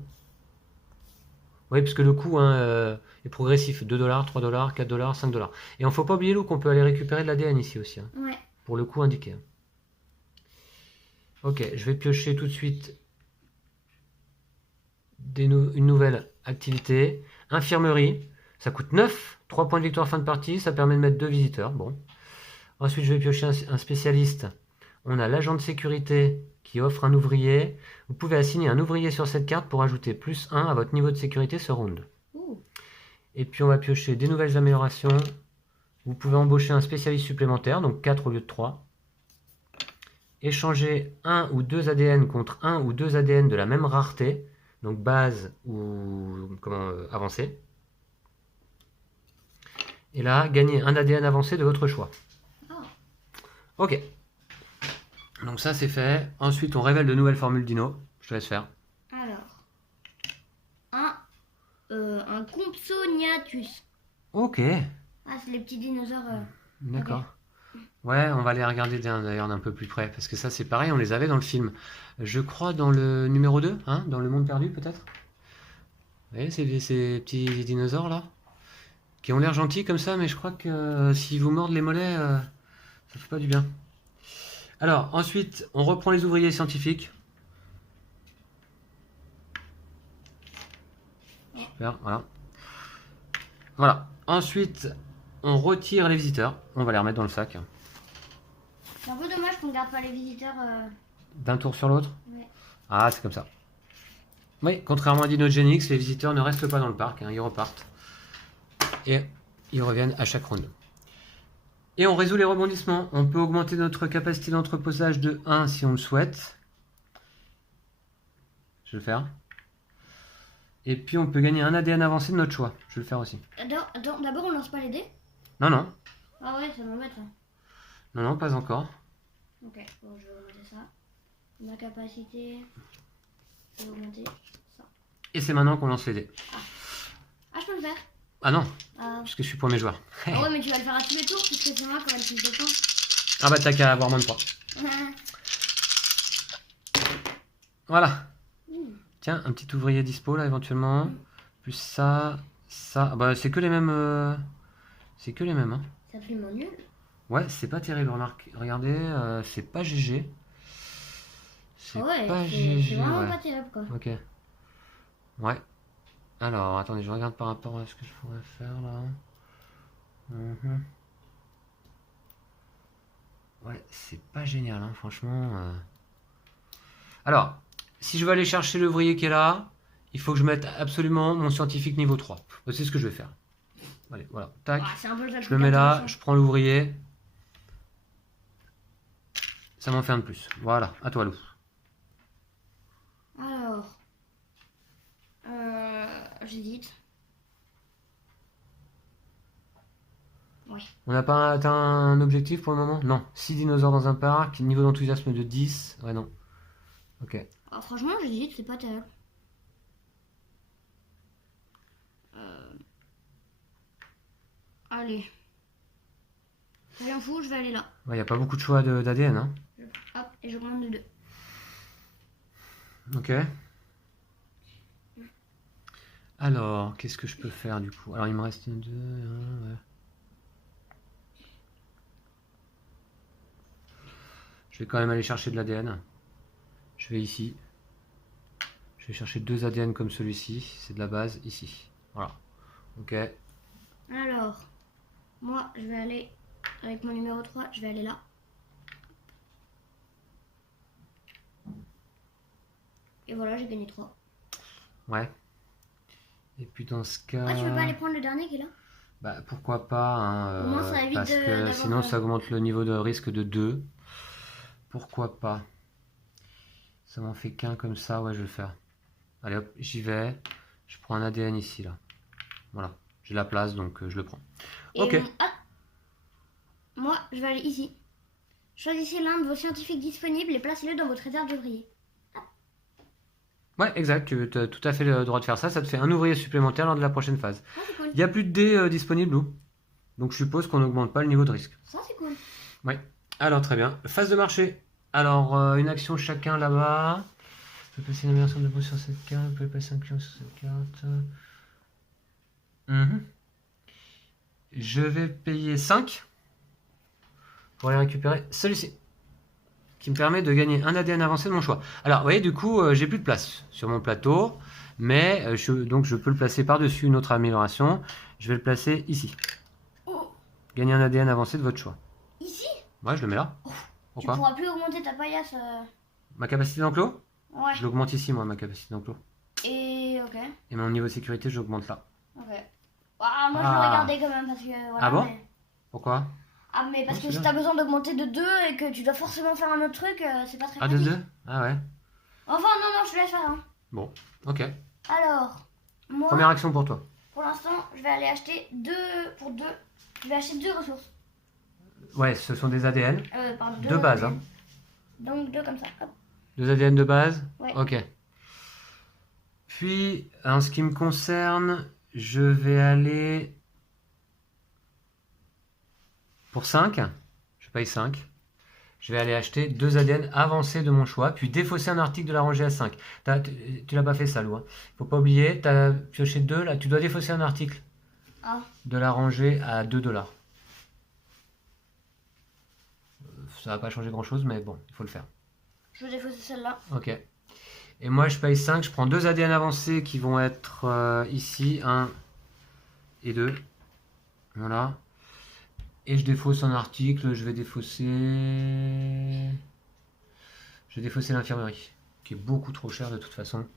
Oui, parce que le coût est progressif. 2 $, 3 $, 4 $, 5 $. Et il ne faut pas oublier, Lou, qu'on peut aller récupérer de l'ADN ici aussi. Hein, ouais. Pour le coût indiqué. Ok, je vais piocher tout de suite une nouvelle activité, infirmerie, ça coûte 9, 3 points de victoire fin de partie, ça permet de mettre 2 visiteurs, bon. Ensuite, je vais piocher un spécialiste. On a l'agent de sécurité qui offre un ouvrier. Vous pouvez assigner un ouvrier sur cette carte pour ajouter +1 à votre niveau de sécurité ce round. Et puis on va piocher des nouvelles améliorations. Vous pouvez embaucher un spécialiste supplémentaire, donc 4 au lieu de 3. Échanger 1 ou 2 ADN contre 1 ou 2 ADN de la même rareté, donc base ou avancé. Et là, gagner un ADN avancé de votre choix. Ok. Donc ça c'est fait. Ensuite on révèle de nouvelles formules dino. Je te laisse faire. Alors, un Compsognathus. Ok. Ah, c'est les petits dinosaures. D'accord. Ouais, on va les regarder d'ailleurs d'un peu plus près. Parce que ça c'est pareil, on les avait dans le film. Je crois dans le numéro 2, hein, dans Le Monde Perdu peut-être. Vous voyez ces petits dinosaures là qui ont l'air gentils comme ça, mais je crois que s'ils vous mordent les mollets, ça fait pas du bien. Alors, ensuite, on reprend les ouvriers scientifiques. Super, voilà. Voilà. Ensuite, on retire les visiteurs. On va les remettre dans le sac. C'est un peu dommage qu'on ne garde pas les visiteurs. D'un tour sur l'autre. Ouais. Ah, c'est comme ça. Oui, contrairement à Dinogenix, les visiteurs ne restent pas dans le parc. Hein, ils repartent. Et ils reviennent à chaque round. Et on résout les rebondissements. On peut augmenter notre capacité d'entreposage de 1 si on le souhaite. Je vais le faire. Et puis on peut gagner un ADN avancé de notre choix. Je vais le faire aussi. Attends, d'abord on lance pas les dés. Non, non. Ah ouais, ça m'embête. Non, non, pas encore. Ok, bon, je vais augmenter ça. Ma capacité, je vais augmenter ça. Et c'est maintenant qu'on lance les dés. Ah, je peux le faire. Ah non, Ah puisque je suis premier joueur. ouais, mais tu vas le faire à tous les tours, puisque c'est moi qui aurai le plus de temps. Ah bah t'as qu'à avoir moins de points. Voilà. Tiens, un petit ouvrier dispo là éventuellement. Plus ça, ça. Bah c'est que les mêmes. C'est que les mêmes. Hein. C'est absolument nul. Ouais, c'est pas terrible, remarque. Regardez, c'est pas GG. C'est Ouais, pas c'est GG. vraiment Ouais. pas terrible quoi. Ok. Ouais. Alors, attendez, je regarde par rapport à ce que je pourrais faire là. Mhm. Ouais, c'est pas génial, hein, franchement. Alors, si je veux aller chercher l'ouvrier qui est là, il faut que je mette absolument mon scientifique niveau 3. C'est ce que je vais faire. Allez, voilà, tac. Ah, c'est un peu le Je le mets là, je prends l'ouvrier. Ça m'en fait un de plus. Voilà, à toi Lou. Alors, j'hésite. Oui. On n'a pas atteint un objectif pour le moment? Non. 6 dinosaures dans un parc, niveau d'enthousiasme de 10. Ouais, non. Ok. Ah, franchement, j'hésite, c'est pas terrible. Allez. Rien fou, je vais aller là. Il n'y a pas beaucoup de choix d'ADN. Hein. Hop, et j'augmente de 2. Ok. Alors, qu'est-ce que je peux faire du coup? Alors, il me reste 2. Ouais. Je vais quand même aller chercher de l'ADN. Je vais ici. Je vais chercher 2 ADN comme celui-ci. C'est de la base ici. Voilà. Ok. Alors, moi, je vais aller avec mon numéro 3, je vais aller là. Et voilà, j'ai gagné 3. Ouais. Et puis dans ce cas... Ah, tu veux pas aller prendre le dernier qui est là? Bah pourquoi pas, hein, Au moins, ça évite parce que sinon ça augmente le niveau de risque de 2. Pourquoi pas? Ça m'en fait qu'un comme ça, ouais je vais le faire. Allez hop, j'y vais. Je prends un ADN ici là. Voilà, j'ai la place donc je le prends. Et ok. Moi, je vais aller ici. Choisissez l'un de vos scientifiques disponibles et placez-le dans votre réserve d'ouvriers. Ouais, exact, tu as tout à fait le droit de faire ça. Ça te fait un ouvrier supplémentaire lors de la prochaine phase. Ça, c'est cool. Il n'y a plus de dés disponibles, Lou. Donc je suppose qu'on n'augmente pas le niveau de risque. Ça, c'est cool. Oui. Alors très bien. Phase de marché. Alors une action chacun là-bas. Vous pouvez placer une amélioration de vous sur cette carte. Vous pouvez placer un client sur cette carte. Je vais payer 5 pour aller récupérer celui-ci. Qui me permet de gagner un ADN avancé de mon choix. Alors, vous voyez, du coup, j'ai plus de place sur mon plateau. Mais donc je peux le placer par-dessus une autre amélioration. Je vais le placer ici. Oh, Gagner un ADN avancé de votre choix. ici? Ouais, je le mets là. Tu Pourquoi? pourras plus augmenter ta paillasse. Ma capacité d'enclos? Ouais. Je l'augmente ici, moi, ma capacité d'enclos. Et ok. Et mon niveau de sécurité, je l'augmente là. Ok. Ah, moi je Ah. vais regarder quand même parce que voilà. Ah bon? mais... Pourquoi? Ah mais parce Ouais, que c'est si bien. t'as besoin d'augmenter de 2 et que tu dois forcément faire un autre truc, c'est pas très Ah, de pratique. 2? Ah ouais. Enfin non, je te laisse faire. Hein. Bon, ok. Alors, moi, Première action pour toi. pour l'instant, je vais aller acheter 2 pour 2. Je vais acheter 2 ressources. Ouais, ce sont des ADN. Pardon, De base, hein. Donc 2 comme ça. Hop. 2 ADN de base? Ouais. Ok. Puis, en ce qui me concerne, je vais aller pour 5. Je paye 5. Je vais aller acheter 2 ADN avancés de mon choix, puis défausser un article de la rangée à 5. Tu l'as pas fait ça, Lou. Hein. Faut pas oublier, tu as pioché 2, là, tu dois défausser un article Ah. de la rangée à 2 $. Ça va pas changer grand chose, mais bon, il faut le faire. Je vais défausser celle-là. Ok. Et moi, je paye 5. Je prends 2 ADN avancés qui vont être ici. 1 et 2. Voilà. Et je défausse un article. Je vais défausser l'infirmerie, qui est beaucoup trop cher de toute façon.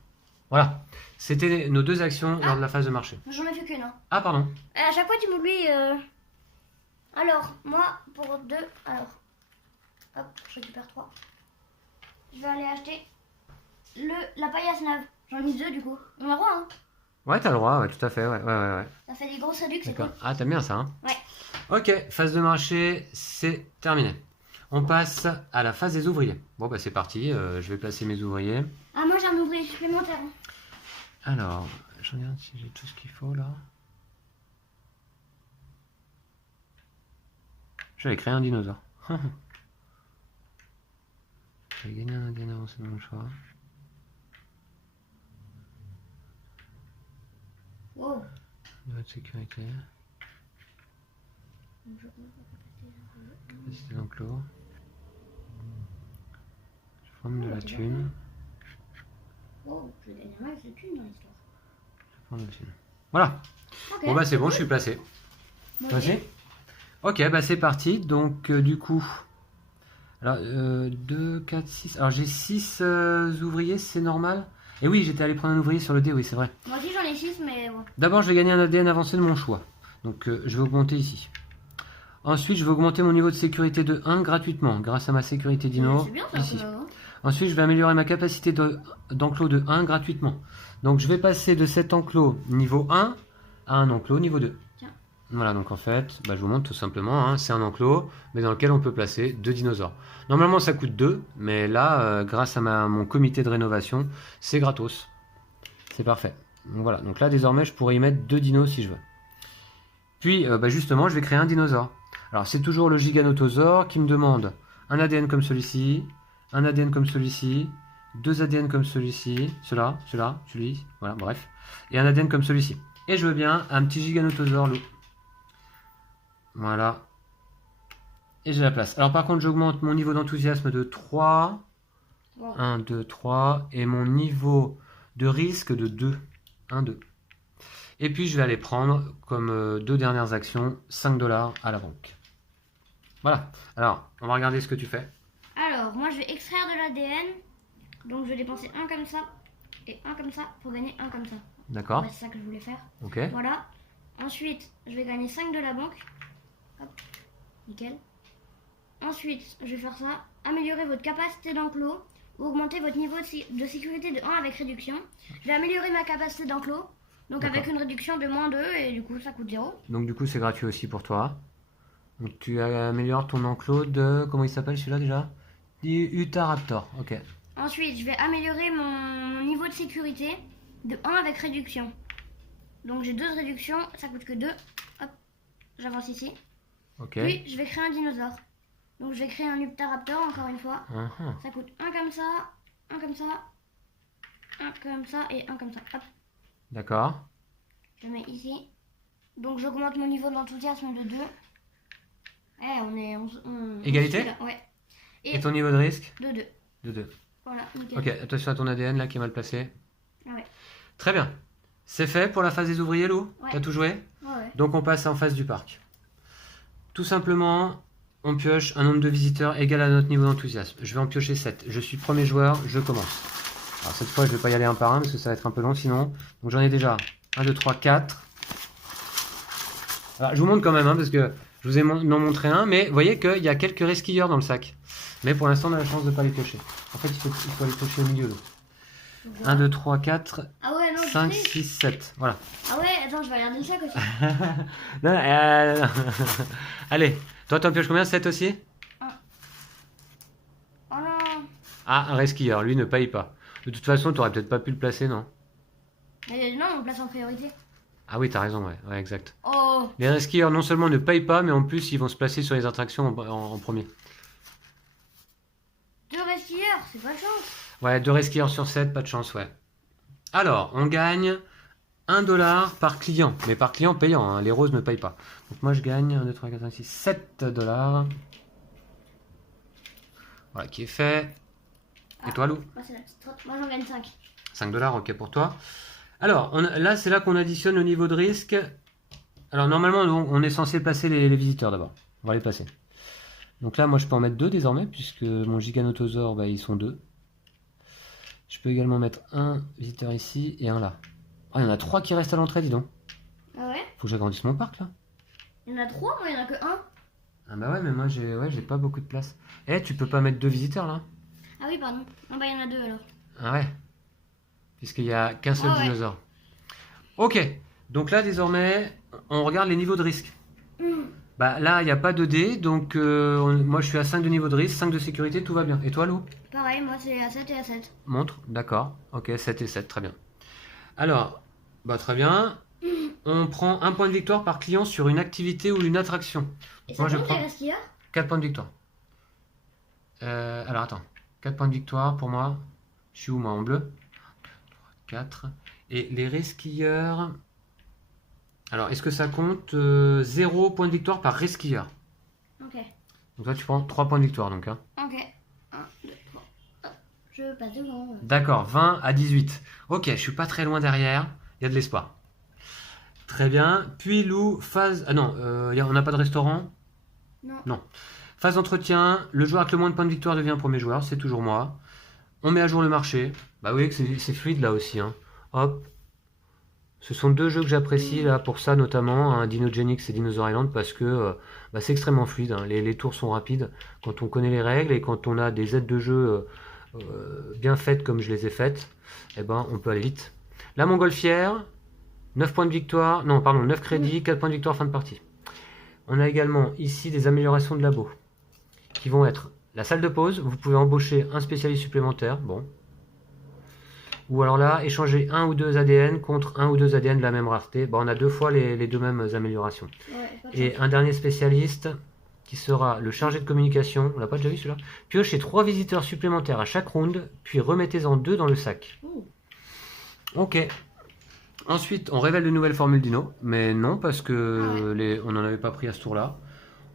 Voilà. C'était nos 2 actions lors de la phase de marché. J'en ai fait qu'une. Hein. Ah, pardon. À chaque fois, tu m'oublies. Alors, moi, pour 2. Alors, hop, je récupère 3. Je vais aller acheter la paillasse neuve. J'en ai 2 du coup. On a droit, hein. Ouais, t'as le droit, ouais, tout à fait. Ouais. Ça fait des grosses réductions, c'est D'accord. cool. Ah, t'aimes bien ça, hein? Ouais. Ok, phase de marché, c'est terminé. On passe à la phase des ouvriers. Bon, bah c'est parti. Je vais placer mes ouvriers. Ah, moi j'ai un ouvrier supplémentaire. Hein. Alors, je regarde si j'ai tout ce qu'il faut là. J'avais créé un dinosaure. J'ai gagné un ADN avancé de mon choix. Wow. Niveau de sécurité. Capacité d'enclos. Je forme de la thune. Wow, je vais gagner un max de thunes dans l'histoire. Je forme de la thune. Voilà. Ok. Bon bah c'est bon, je suis placé. Moi Toi aussi? Ok, bah c'est parti. Donc du coup, alors 2, 4, 6. Alors j'ai 6 ouvriers, c'est normal? Et oui, j'étais allé prendre un ouvrier sur le dé, oui c'est vrai. Moi aussi j'en ai 6, mais bon. D'abord, je vais gagner un ADN avancé de mon choix. Donc je vais augmenter ici. Ensuite, je vais augmenter mon niveau de sécurité de 1 gratuitement, grâce à ma sécurité dino. C'est bien ça, Ici. hein. Ensuite, je vais améliorer ma capacité d'enclos de 1 gratuitement. Donc je vais passer de cet enclos niveau 1 à un enclos niveau 2. Tiens. Voilà, donc en fait, bah, je vous montre tout simplement, hein, c'est un enclos, mais dans lequel on peut placer 2 dinosaures. Normalement, ça coûte 2, mais là, grâce à mon comité de rénovation, c'est gratos. C'est parfait. Donc voilà, donc là, désormais, je pourrais y mettre 2 dinos si je veux. Puis, bah, justement, je vais créer un dinosaure. Alors, c'est toujours le Giganotosaure qui me demande un ADN comme celui-ci, un ADN comme celui-ci, 2 ADN comme celui-ci, celui, voilà, bref, et un ADN comme celui-ci. Et je veux bien un petit Giganotosaure loup. Voilà. Et j'ai la place. Alors par contre, j'augmente mon niveau d'enthousiasme de 3. Wow. 1, 2, 3. Et mon niveau de risque de 2. 1, 2. Et puis je vais aller prendre comme 2 dernières actions 5 $ à la banque. Voilà. Alors, on va regarder ce que tu fais. Alors, moi je vais extraire de l'ADN. Donc je vais dépenser un comme ça et un comme ça pour gagner un comme ça. D'accord. Ouais, c'est ça que je voulais faire. Ok. Voilà. Ensuite, je vais gagner 5 de la banque. Hop. Nickel. Ensuite, je vais faire ça. Améliorer votre capacité d'enclos ou augmenter votre niveau de sécurité de 1 avec réduction. Je vais améliorer ma capacité d'enclos. Donc avec une réduction de moins 2 et du coup ça coûte 0. Donc du coup c'est gratuit aussi pour toi. Donc tu améliores ton enclos de... Comment il s'appelle celui-là déjà? Utahraptor. Ok. Ensuite, je vais améliorer mon niveau de sécurité de 1 avec réduction. Donc j'ai 2 réductions, ça coûte que 2. Hop, j'avance ici. Ok. Puis je vais créer un dinosaure. Donc je vais créer un Utahraptor encore une fois. Uh-huh. Ça coûte un comme ça, un comme ça, un comme ça et un comme ça. Hop, D'accord. je le mets ici. Donc j'augmente mon niveau d'enthousiasme de 2. Eh, on est... Égalité? on suit, là, ouais. Et ton niveau de risque? De 2. De 2. Voilà, nickel. Ok, attention à ton ADN là qui est mal placé. Ah ouais. Très bien. C'est fait pour la phase des ouvriers, Lou? Ouais. T'as tout joué? Ouais. Donc on passe en phase du parc. Tout simplement, on pioche un nombre de visiteurs égal à notre niveau d'enthousiasme. Je vais en piocher 7. Je suis premier joueur, je commence. Alors cette fois, je vais pas y aller un par un parce que ça va être un peu long sinon. Donc j'en ai déjà 1, 2, 3, 4. Alors je vous montre quand même, hein, parce que je vous ai en montré un, mais vous voyez qu'il y a quelques resquilleurs dans le sac. Mais pour l'instant, on a la chance de ne pas les piocher. En fait, il faut aller piocher au milieu. 1, 2, 3, 4, Ah ouais, non, 5, je sais. 6, 7. Voilà. Ah ouais, attends, je vais regarder le sac aussi. Non, non. Allez, toi, t'en pioches combien? 7 aussi? Oh non. Ah, un resquilleur, lui ne paye pas. De toute façon, t'aurais peut-être pas pu le placer, non? Non, on place en priorité. Ah oui, t'as raison, ouais, exact. Oh. Les resquilleurs, non seulement ne payent pas, mais en plus, ils vont se placer sur les attractions en premier. 2 resquilleurs, c'est pas de chance. Ouais, 2 resquilleurs sur 7, pas de chance, ouais. Alors, on gagne 1 dollar par client, mais par client payant, hein. Les roses ne payent pas. Donc moi, je gagne 1, 2, 3, 4, 5, 6, 7 dollars. Voilà, qui est fait. Et toi, Lou? Moi, c'est la petite trotte. Moi, j'en gagne 5. 5 dollars, ok pour toi. Alors, là, c'est là qu'on additionne le niveau de risque. Alors, normalement, on est censé placer les visiteurs d'abord. On va les placer. Donc là, moi, je peux en mettre 2 désormais, puisque mon Giganotosaure, bah, ils sont 2. Je peux également mettre un visiteur ici et un là. Ah, il y en a 3 qui restent à l'entrée, dis donc. Ah ouais? Faut que j'agrandisse mon parc, là. Il y en a 3, moi, il y en a que 1. Ah bah ouais, mais moi, j'ai pas beaucoup de place. Eh, tu peux pas mettre 2 visiteurs, là? Ah oui, pardon. Non, bah, il y en a 2 alors. Ah ouais. Puisqu'il y a qu'un seul Ah ouais. dinosaure. Ok. Donc là, désormais, on regarde les niveaux de risque. Bah là, il n'y a pas de dés, donc moi je suis à 5 de niveau de risque, 5 de sécurité, tout va bien. Et toi, Lou? Pareil, moi, c'est à 7 et à 7. Montre, d'accord. Ok, 7 et 7, très bien. Alors, bah très bien. On prend un point de victoire par client sur une activité ou une attraction. Et ça Moi, je compte prends les resquilleurs? 4 points de victoire. Alors, attends. 4 points de victoire pour moi. Je suis où, moi, en bleu? 4. Et les resquilleurs... Alors, est-ce que ça compte 0 point de victoire par resquilleur? Ok. Donc là, tu prends 3 points de victoire, donc. Hein. Ok. 1, 2, 3. Hop. Je passe devant. D'accord, 20 à 18. Ok, je suis pas très loin derrière. Il y a de l'espoir. Très bien. Puis Lou, phase... Ah non, on n'a pas de restaurant? Non. Non. Phase d'entretien. Le joueur avec le moins de points de victoire devient premier joueur. C'est toujours moi. On met à jour le marché. Bah oui, c'est fluide là aussi. Hein. Hop. Ce sont 2 jeux que j'apprécie là pour ça notamment, hein, Dinogenix et Dinosaur Island, parce que bah, c'est extrêmement fluide. Hein. Les tours sont rapides quand on connaît les règles et quand on a des aides de jeu bien faites comme je les ai faites, eh ben, on peut aller vite. La montgolfière, 9 points de victoire, non pardon, 9 crédits, 4 points de victoire fin de partie. On a également ici des améliorations de labo qui vont être la salle de pause, vous pouvez embaucher un spécialiste supplémentaire, bon. Ou alors là, échanger 1 ou 2 ADN contre 1 ou 2 ADN de la même rareté. Bon, on a 2 fois les 2 mêmes améliorations. Ouais, pas de Et chance. un dernier spécialiste qui sera le chargé de communication. On l'a pas déjà vu celui-là. Piochez 3 visiteurs supplémentaires à chaque round, puis remettez-en 2 dans le sac. Ouh. Ok. Ensuite, on révèle de nouvelles formules dino. Mais non, parce que on n'en avait pas pris à ce tour-là.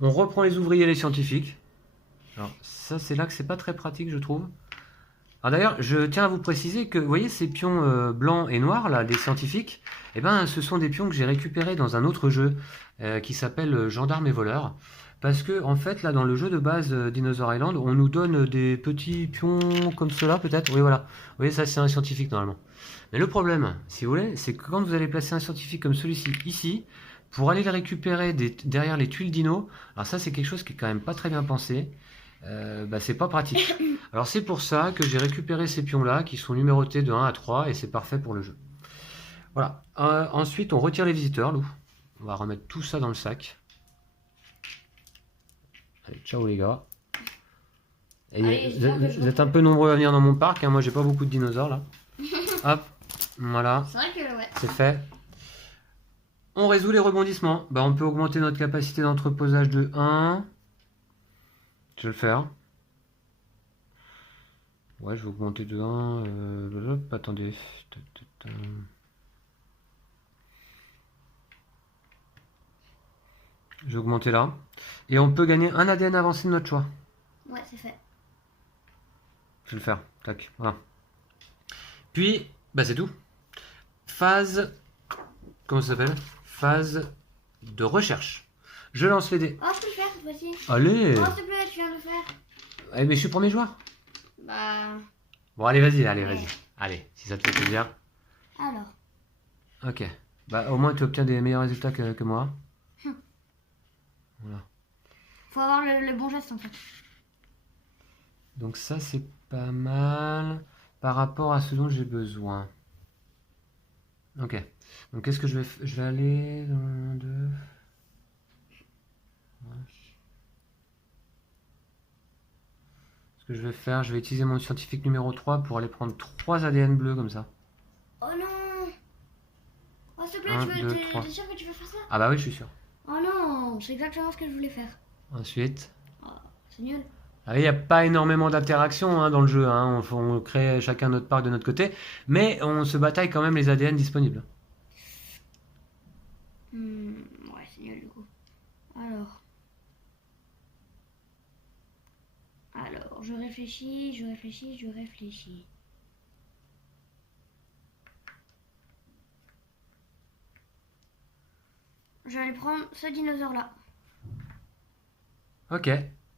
On reprend les ouvriers et les scientifiques. Alors, ça, c'est là que c'est pas très pratique, je trouve. Alors d'ailleurs, je tiens à vous préciser que, vous voyez, ces pions blancs et noirs, là, des scientifiques, eh ben, ce sont des pions que j'ai récupérés dans un autre jeu qui s'appelle Gendarme et Voleur. Parce que, en fait, là, dans le jeu de base Dinosaur Island, on nous donne des petits pions comme cela, peut-être. Oui, voilà. Vous voyez, ça, c'est un scientifique, normalement. Mais le problème, si vous voulez, c'est que quand vous allez placer un scientifique comme celui-ci, ici, pour aller le récupérer derrière les tuiles dino, alors ça, c'est quelque chose qui est quand même pas très bien pensé. Bah, c'est pas pratique. Alors c'est pour ça que j'ai récupéré ces pions-là qui sont numérotés de 1 à 3 et c'est parfait pour le jeu. Voilà. Ensuite, on retire les visiteurs, Lou. On va remettre tout ça dans le sac. Allez, ciao les gars. Et Allez, j'espère que je vous êtes un peu nombreux à venir dans mon parc. Hein. Moi, j'ai pas beaucoup de dinosaures là. Hop, voilà, C'est vrai que, ouais. c'est fait. On résout les rebondissements. Bah, on peut augmenter notre capacité d'entreposage de 1. Je vais le faire. Ouais, je vais augmenter de 1. Attendez. Je vais augmenter là. Et on peut gagner un ADN avancé de notre choix. Ouais, c'est fait. Je vais le faire. Tac. Voilà. Puis, bah c'est tout. phase... Comment ça s'appelle? Phase de recherche. Je lance les dés. Oh, je peux le faire cette fois-ci. Allez! Oh, s'il te plaît, tu viens de le faire. Eh, mais je suis premier joueur. Bah. Bon, allez, vas-y, allez, Ouais. vas-y. Allez, si ça te fait plaisir. Alors. Ok. Bah, au moins, tu obtiens des meilleurs résultats que moi. Voilà. Faut avoir le bon geste en fait. Donc ça, c'est pas mal par rapport à ce dont j'ai besoin. Ok. Donc, qu'est-ce que je vais faire? Je vais aller dans deux... Ce que je vais faire, je vais utiliser mon scientifique numéro 3 pour aller prendre 3 ADN bleus comme ça. Oh non. Oh, s'il te plaît, 1, 2, t'es 3. sûr que tu veux faire ça? Ah bah oui, je suis sûr. Oh non, c'est exactement ce que je voulais faire. Ensuite... Oh, c'est nul. Il n'y a pas énormément d'interactions hein, dans le jeu. Hein. On crée chacun notre parc de notre côté. Mais on se bataille quand même les ADN disponibles. Ouais, c'est nul du coup. Alors, je réfléchis, je réfléchis, je réfléchis. Je vais aller prendre ce dinosaure-là. Ok.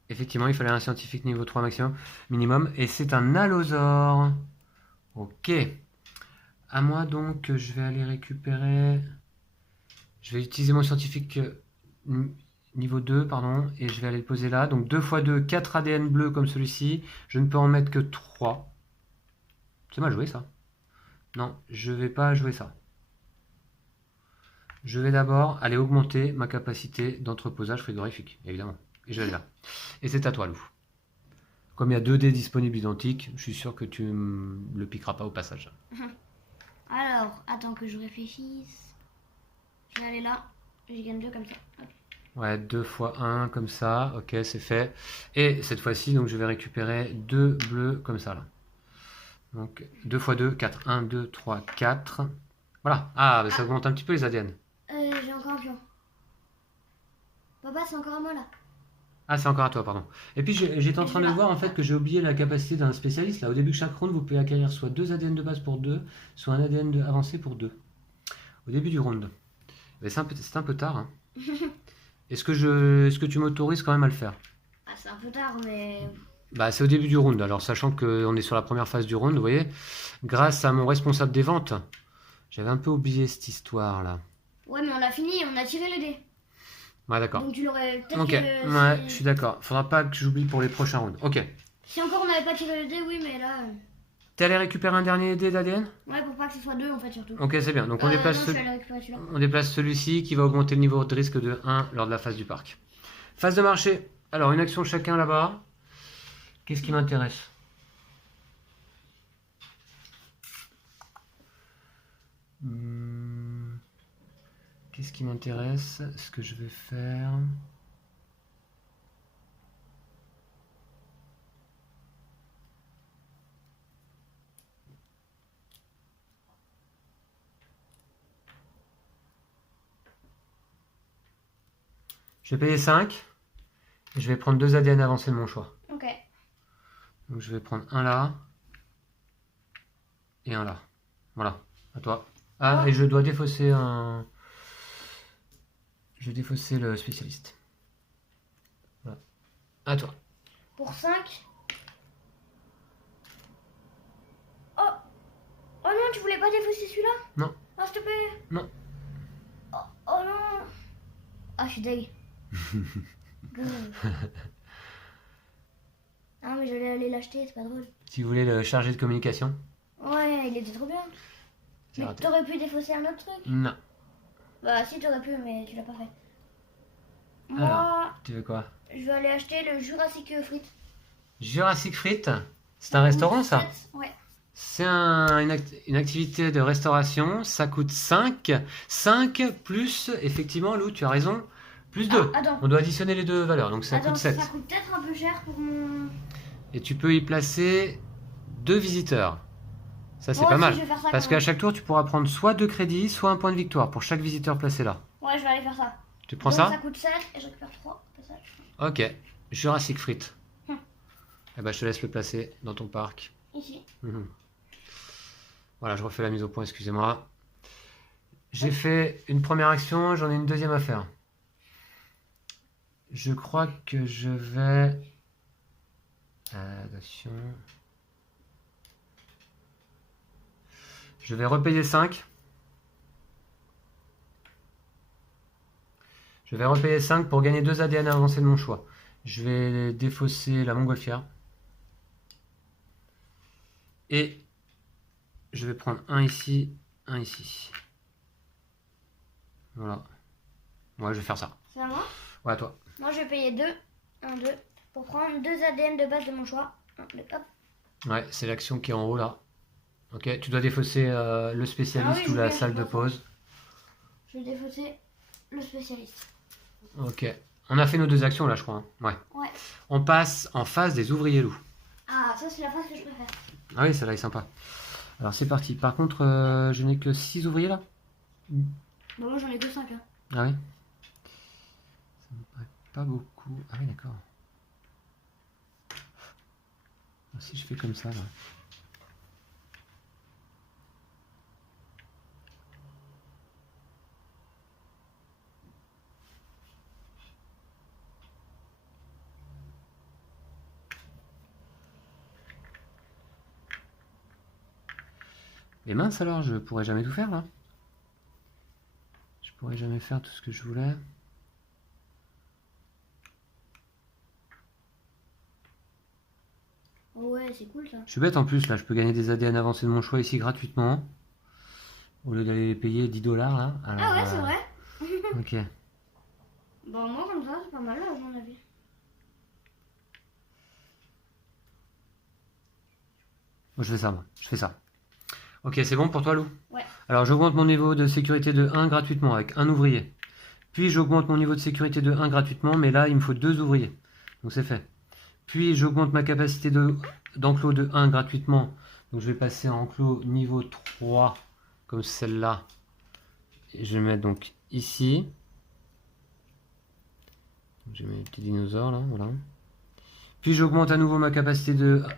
Effectivement, il fallait un scientifique niveau 3 maximum, minimum. Et c'est un allosaure. Ok. À moi donc, je vais aller récupérer... Je vais utiliser mon scientifique niveau 2, pardon. Et je vais aller le poser là. Donc 2 x 2, 4 ADN bleus comme celui-ci. Je ne peux en mettre que 3. C'est mal joué ça. Non, je vais pas jouer ça. Je vais d'abord aller augmenter ma capacité d'entreposage frigorifique, évidemment. Et je vais aller là. Et c'est à toi, Lou. Comme il y a 2 dés disponibles identiques, je suis sûr que tu ne le piqueras pas au passage. Alors, attends que je réfléchisse. Je vais aller là. J'y gagne 2 comme ça. Hop. Ouais, 2 x 1 comme ça. Ok, c'est fait. Et cette fois-ci, donc je vais récupérer 2 bleus comme ça, là. Donc 2 x 2, 4. 1, 2, 3, 4. Voilà. Ah, bah, ça augmente un petit peu les ADN. J'ai encore un pion. Papa, c'est encore à moi là. Ah, c'est encore à toi, pardon. Et puis j'étais en train de voir en fait que j'ai oublié la capacité d'un spécialiste. Là, au début de chaque round, vous pouvez acquérir soit 2 ADN de base pour 2, soit un ADN avancé pour 2. Au début du round. Mais c'est un peu tard. Hein. Est-ce que tu m'autorises quand même à le faire? Ah, c'est un peu tard, mais. Bah, c'est au début du round. Alors, sachant qu'on est sur la première phase du round, vous voyez, grâce à mon responsable des ventes, j'avais un peu oublié cette histoire là. Ouais, mais on l'a fini, on a tiré le dé. Ouais, d'accord. Donc tu l'aurais peut-être. Ok, ouais, je suis d'accord. Faudra pas que j'oublie pour les prochains rounds. Ok. Si encore on n'avait pas tiré le dé, oui, mais là. T'es allé récupérer un dernier dé d'ADN? Ouais, pour pas que ce soit 2 en fait, surtout. Ok, c'est bien. Donc on déplace, non, je suis allé récupérer celui-là. on déplace celui-ci qui va augmenter le niveau de risque de 1 lors de la phase du parc. Phase de marché. Alors, une action chacun là-bas. Qu'est-ce qui m'intéresse? Qu'est-ce qui m'intéresse? Ce que je vais faire... Je vais payer 5. Et je vais prendre 2 ADN avancés de mon choix. Ok. Donc je vais prendre un là. Et un là. Voilà. À toi. Ah, et je dois défausser un... Je vais défausser le spécialiste. Voilà. À toi. Pour 5. Oh. Oh non, tu voulais pas défausser celui-là? Non. Oh, s'il te plaît. Non. Oh non. Ah, je suis deg. Ah, mais j'allais aller l'acheter, c'est pas drôle. Si vous voulez le chargé de communication. Ouais, il était trop bien. C'est Mais raté. t'aurais pu défausser un autre truc? Non. Bah si, t'aurais pu, mais tu l'as pas fait. Alors. Moi, Tu veux quoi? je vais aller acheter le Jurassic Frites. Jurassic Frites. C'est un restaurant ça? Ouais. C'est une activité de restauration. Ça coûte 5. 5 plus, effectivement, Lou, tu as raison, plus 2. Ah, attends. On doit additionner les deux valeurs, donc ça Attends, coûte 7. ça coûte peut-être un peu cher pour mon... Et tu peux y placer 2 visiteurs. Ça, c'est Moi pas aussi, mal. je vais faire ça Parce quand qu'à même. chaque tour, tu pourras prendre soit 2 crédits, soit un point de victoire pour chaque visiteur placé là. Ouais, je vais aller faire ça. Tu prends Donc, ça? ça coûte 7 et je récupère 3. Ok. Jurassic Frites. Hum. Eh ben, je te laisse le placer dans ton parc. Ici. Mhm. Voilà, je refais la mise au point, excusez-moi. J'ai fait une première action, j'en ai une deuxième à faire. Je crois que je vais... attention. Je vais repayer 5. Je vais repayer 5 pour gagner 2 ADN avancés de mon choix. Je vais défausser la montgolfière. Et je vais prendre un ici, un ici. Voilà. Ouais, je vais faire ça. C'est à moi? Ouais, à toi. Moi, je vais payer 2. 1, 2. Pour prendre 2 ADN de base de mon choix. 1, 2, hop. Ouais, c'est l'action qui est en haut là. Ok, tu dois défausser le spécialiste ou la salle de pause. Je vais défausser le spécialiste. Ok. On a fait nos 2 actions là, je crois. Hein. Ouais. Ouais. On passe en phase des ouvriers loups. Ah, ça, c'est la phase que je préfère. Ah oui, celle-là est sympa. Alors c'est parti. Par contre, je n'ai que 6 ouvriers là. Bah, moi, j'en ai que 5. Hein. Ah oui. Ça me paraît pas beaucoup. Ah oui, d'accord. Si je fais comme ça là. Et mince alors, je pourrais jamais tout faire là. Je pourrais jamais faire tout ce que je voulais. Ouais, c'est cool ça. Je suis bête en plus là, je peux gagner des ADN avancés de mon choix ici gratuitement. Au lieu d'aller les payer 10 $ là. Alors, Ah ouais, c'est vrai. Ok. Bon, moi, comme ça, c'est pas mal, à mon avis. Moi, je fais ça, moi. Je fais ça. Ok, c'est bon pour toi, Lou? Ouais. Alors, j'augmente mon niveau de sécurité de 1 gratuitement avec un ouvrier. Puis, j'augmente mon niveau de sécurité de 1 gratuitement, mais là, il me faut 2 ouvriers. Donc, c'est fait. Puis, j'augmente ma capacité d'enclos de 1 gratuitement. Donc, je vais passer en enclos niveau 3, comme celle-là. Et je vais mettre donc ici. Je mets les petits dinosaures, là, voilà. Puis j'augmente à nouveau ma capacité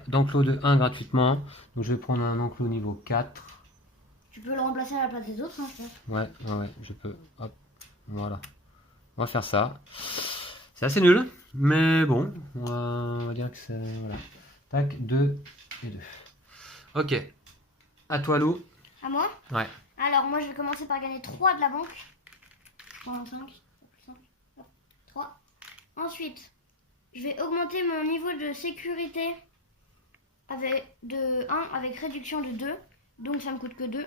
d'enclos de 1 gratuitement. Donc je vais prendre un enclos niveau 4. Tu peux le remplacer à la place des autres, hein, je pense. Ouais, je peux. Hop, voilà. On va faire ça. C'est assez nul, mais bon, on va dire que c'est... Voilà. Tac, 2 et 2. Ok. À toi, Lou. À moi? Ouais. Alors, moi, je vais commencer par gagner 3 de la banque. Je prends 5. 3. Ensuite, je vais augmenter mon niveau de sécurité de 1 avec réduction de 2. Donc, ça me coûte que 2.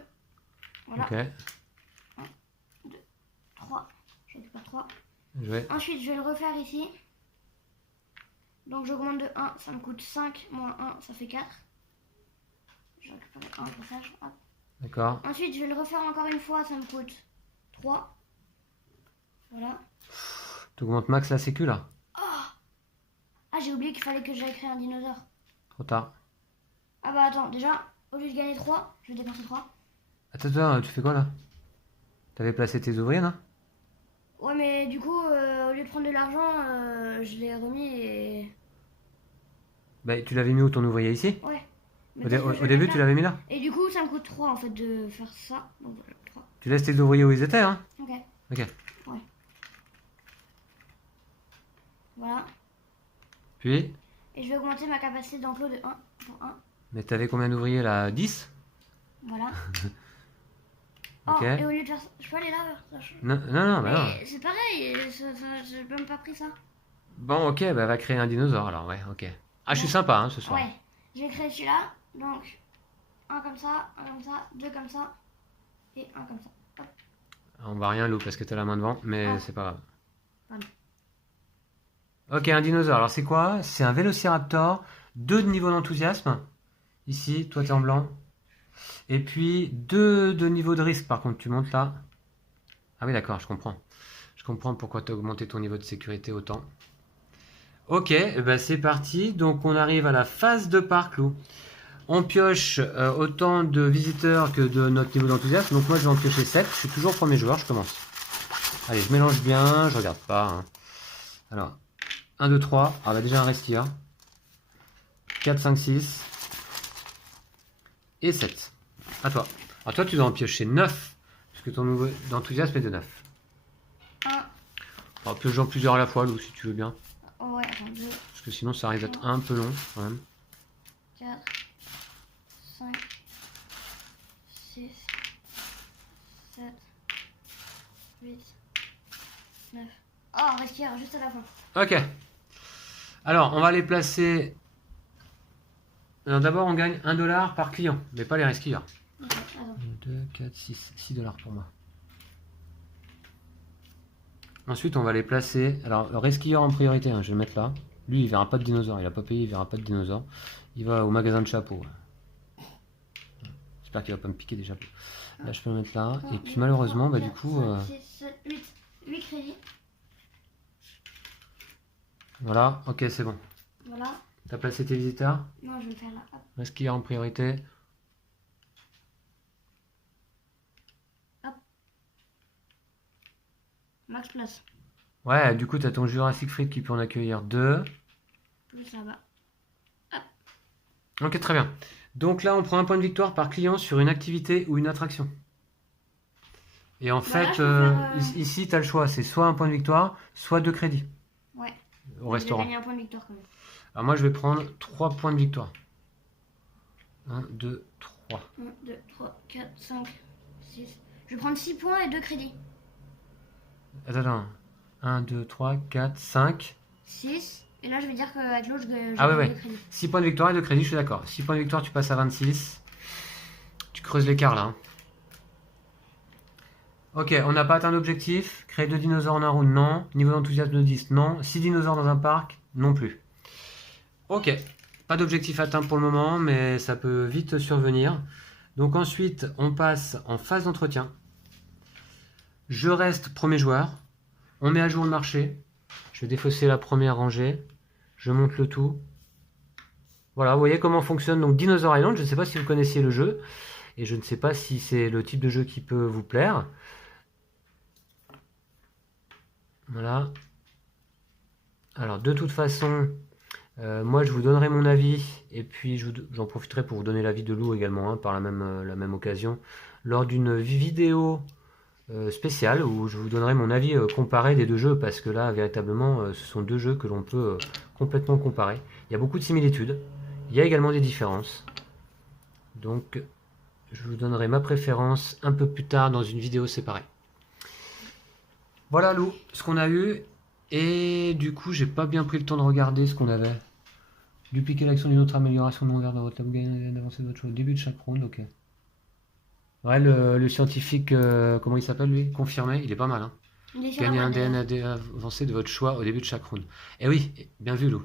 Voilà. Ok. 1, 2, 3. Je récupère 3. Ensuite, je vais le refaire ici. Donc, j'augmente de 1. Ça me coûte 5 moins 1. Ça fait 4. Je récupère 1 au passage. D'accord. Ensuite, je vais le refaire encore une fois. Ça me coûte 3. Voilà. Tu augmentes max la sécu là. Ah, j'ai oublié qu'il fallait que j'aille créer un dinosaure. Trop tard. Ah bah attends, déjà, au lieu de gagner 3, je vais dépenser 3. Attends, tu fais quoi là? T'avais placé tes ouvriers là? Ouais, mais du coup, au lieu de prendre de l'argent, je l'ai remis et... Bah, tu l'avais mis où ton ouvrier ici? Ouais. Au début, tu l'avais mis là? Et du coup, ça me coûte 3 en fait de faire ça. Donc voilà, 3. Tu laisses tes ouvriers où ils étaient, hein? Ok. Ok. Ouais. Voilà. Puis? Et je vais augmenter ma capacité d'enclos de 1 pour 1. Mais t'avais combien d'ouvriers là? 10? Voilà. Ok. Oh, et au lieu de faire ça, je peux aller là? Non, bah non. C'est pareil, j'ai même pas pris ça. Bon, ok, bah va créer un dinosaure alors, ouais, ok. Ah, je suis sympa, hein, ce soir. Ouais. Je vais créer celui-là. Donc, un comme ça, 2 comme ça, et un comme ça. Hop. On va rien, Lou, parce que t'as la main devant, mais Ah. c'est pas grave. Pardon. Ok, un dinosaure. Alors, c'est quoi? C'est un vélociraptor, 2 de niveau d'enthousiasme. Ici, toi, t'es en blanc. Et puis, 2 de niveau de risque, par contre, tu montes là. Ah oui, d'accord, je comprends. Je comprends pourquoi t'as augmenté ton niveau de sécurité autant. Ok, bah c'est parti. Donc, on arrive à la phase de parc, Lou. On pioche autant de visiteurs que de notre niveau d'enthousiasme. Donc moi, je vais en piocher 7. Je suis toujours premier joueur, je commence. Allez, je mélange bien, je regarde pas. Hein. Alors, 1, 2, 3. Ah bah déjà un restir. 4, 5, 6. Et 7. À toi. Alors toi, tu dois en piocher 9. Parce que ton niveau d'enthousiasme est de 9. 1. Alors, pioche-en plusieurs à la fois, Lou, si tu veux bien. Ouais, attends, 2, Parce que sinon, ça risque d'être un peu long, quand même. 4, 5, 6, 7, 8, 9. Oh, respire, juste à la fin. Ok. Alors, on va les placer... Alors, d'abord, on gagne 1 $, par client, mais pas les resquilleurs. Ok, attends. 2, 4, 6, 6 $ pour moi. Ensuite, on va les placer. Alors, resquilleur en priorité, hein, je vais le mettre là. Lui, il verra pas de dinosaure. Il a pas payé, il verra pas de dinosaure. Il va au magasin de chapeaux. J'espère qu'il va pas me piquer des chapeaux. Là, je peux le mettre là. Et puis, malheureusement, bah, du coup. 6, 7, 8. 8 crédits. Voilà, ok, c'est bon. Voilà. T'as placé tes visiteurs. Non, je vais le faire là. Hop. Resquilleur en priorité. Max place. Ouais, du coup, t'as ton Jurassic Freak qui peut en accueillir 2. Plus là-bas. Ok, très bien. Donc là, on prend un point de victoire par client sur une activité ou une attraction. Et en Bah là, fait, je peux faire, ici, tu as le choix. C'est soit un point de victoire, soit 2 crédits Ouais. au restaurant. Je vais gagner un point de victoire quand même. Alors moi, je vais prendre 3 points de victoire. 1, 2, 3. 1, 2, 3, 4, 5, 6. Je vais prendre 6 points et 2 crédits. Attends. 1, 2, 3, 4, 5. 6. Et là, je vais dire qu'avec l'autre, je Ah ouais, gagne ouais. 2 crédits. 6 points de victoire et 2 crédits, je suis d'accord. 6 points de victoire, tu passes à 26. Tu creuses l'écart là. Hein. Ok, on n'a pas atteint l'objectif. Créer 2 dinosaures en un round, non. Niveau d'enthousiasme de 10, non. 6 dinosaures dans un parc, non plus. Ok, pas d'objectif atteint pour le moment, mais ça peut vite survenir. Donc ensuite, on passe en phase d'entretien. Je reste premier joueur. On met à jour le marché. Je vais défausser la première rangée. Je monte le tout. Voilà, vous voyez comment fonctionne donc Dinosaur Island. Je ne sais pas si vous connaissiez le jeu. Et je ne sais pas si c'est le type de jeu qui peut vous plaire. Voilà. Alors, de toute façon, moi, je vous donnerai mon avis. Et puis, j'en profiterai pour vous donner l'avis de Lou également, hein, par la même occasion. Lors d'une vidéo spéciale où je vous donnerai mon avis comparé des deux jeux. Parce que là, véritablement, ce sont deux jeux que l'on peut complètement comparer. Il y a beaucoup de similitudes. Il y a également des différences. Donc, je vous donnerai ma préférence un peu plus tard dans une vidéo séparée. Voilà Lou, ce qu'on a eu. Et du coup, j'ai pas bien pris le temps de regarder ce qu'on avait. Dupliquer l'action d'une autre amélioration non vert dans votre tableau, gagner d'avancer de votre choix au début de chaque round, ok. Ouais, le scientifique, comment il s'appelle lui? Confirmé, il est pas mal. Hein. Gagner un DN avancé de votre choix au début de chaque round. Et oui, bien vu Lou.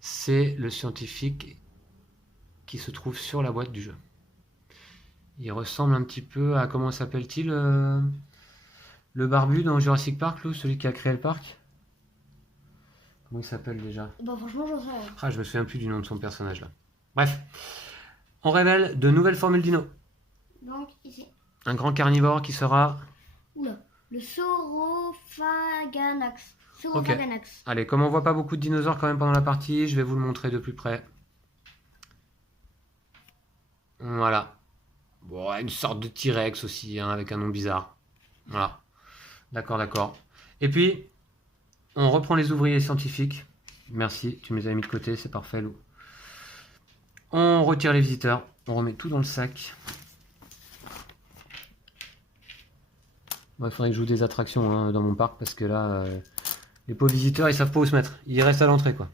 C'est le scientifique qui se trouve sur la boîte du jeu. Il ressemble un petit peu à, comment s'appelle-t-il, le barbu dans Jurassic Park, Lou, celui qui a créé le parc. Comment il s'appelle déjà? Bah franchement, j'en sais rien. Ah, je me souviens plus du nom de son personnage là. Bref, on révèle de nouvelles formules dino. Donc, ici. Un grand carnivore qui sera... Oula, le Saurophaganax. Saurophaganax. Allez, comme on voit pas beaucoup de dinosaures quand même pendant la partie, je vais vous le montrer de plus près. Voilà. Bon, une sorte de T-Rex aussi, hein, avec un nom bizarre. Voilà. D'accord, d'accord. Et puis, on reprend les ouvriers scientifiques. Merci, tu me les avais mis de côté, c'est parfait, Lou. On retire les visiteurs. On remet tout dans le sac. Il faudrait que je joue des attractions hein, dans mon parc, parce que là, les pauvres visiteurs, ils savent pas où se mettre. Ils restent à l'entrée, quoi.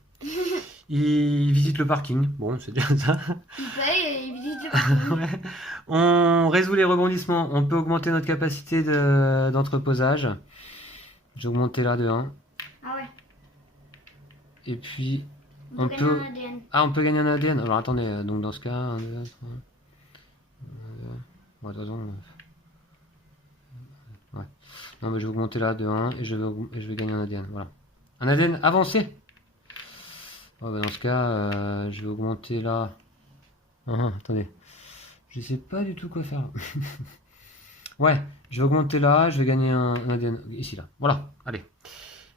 Ils visitent le parking. Bon, c'est bien ça. Ils payent et ils visitent le parking. Ouais. On résout les rebondissements. On peut augmenter notre capacité d'entreposage. J'ai augmenté là de 1. Ah ouais. Et puis, On peut gagner un ADN. Ah, on peut gagner un ADN. Alors attendez, donc dans ce cas, 1, 2, 3. Ouais, de toute façon. Ouais. Non, mais je vais augmenter là de 1 et je vais gagner un ADN. Voilà. Un ADN avancé. Ouais, bah dans ce cas, je vais augmenter là. Attendez. Je sais pas du tout quoi faire. Ouais, je vais augmenter là, je vais gagner un ADN ici là. Voilà, allez.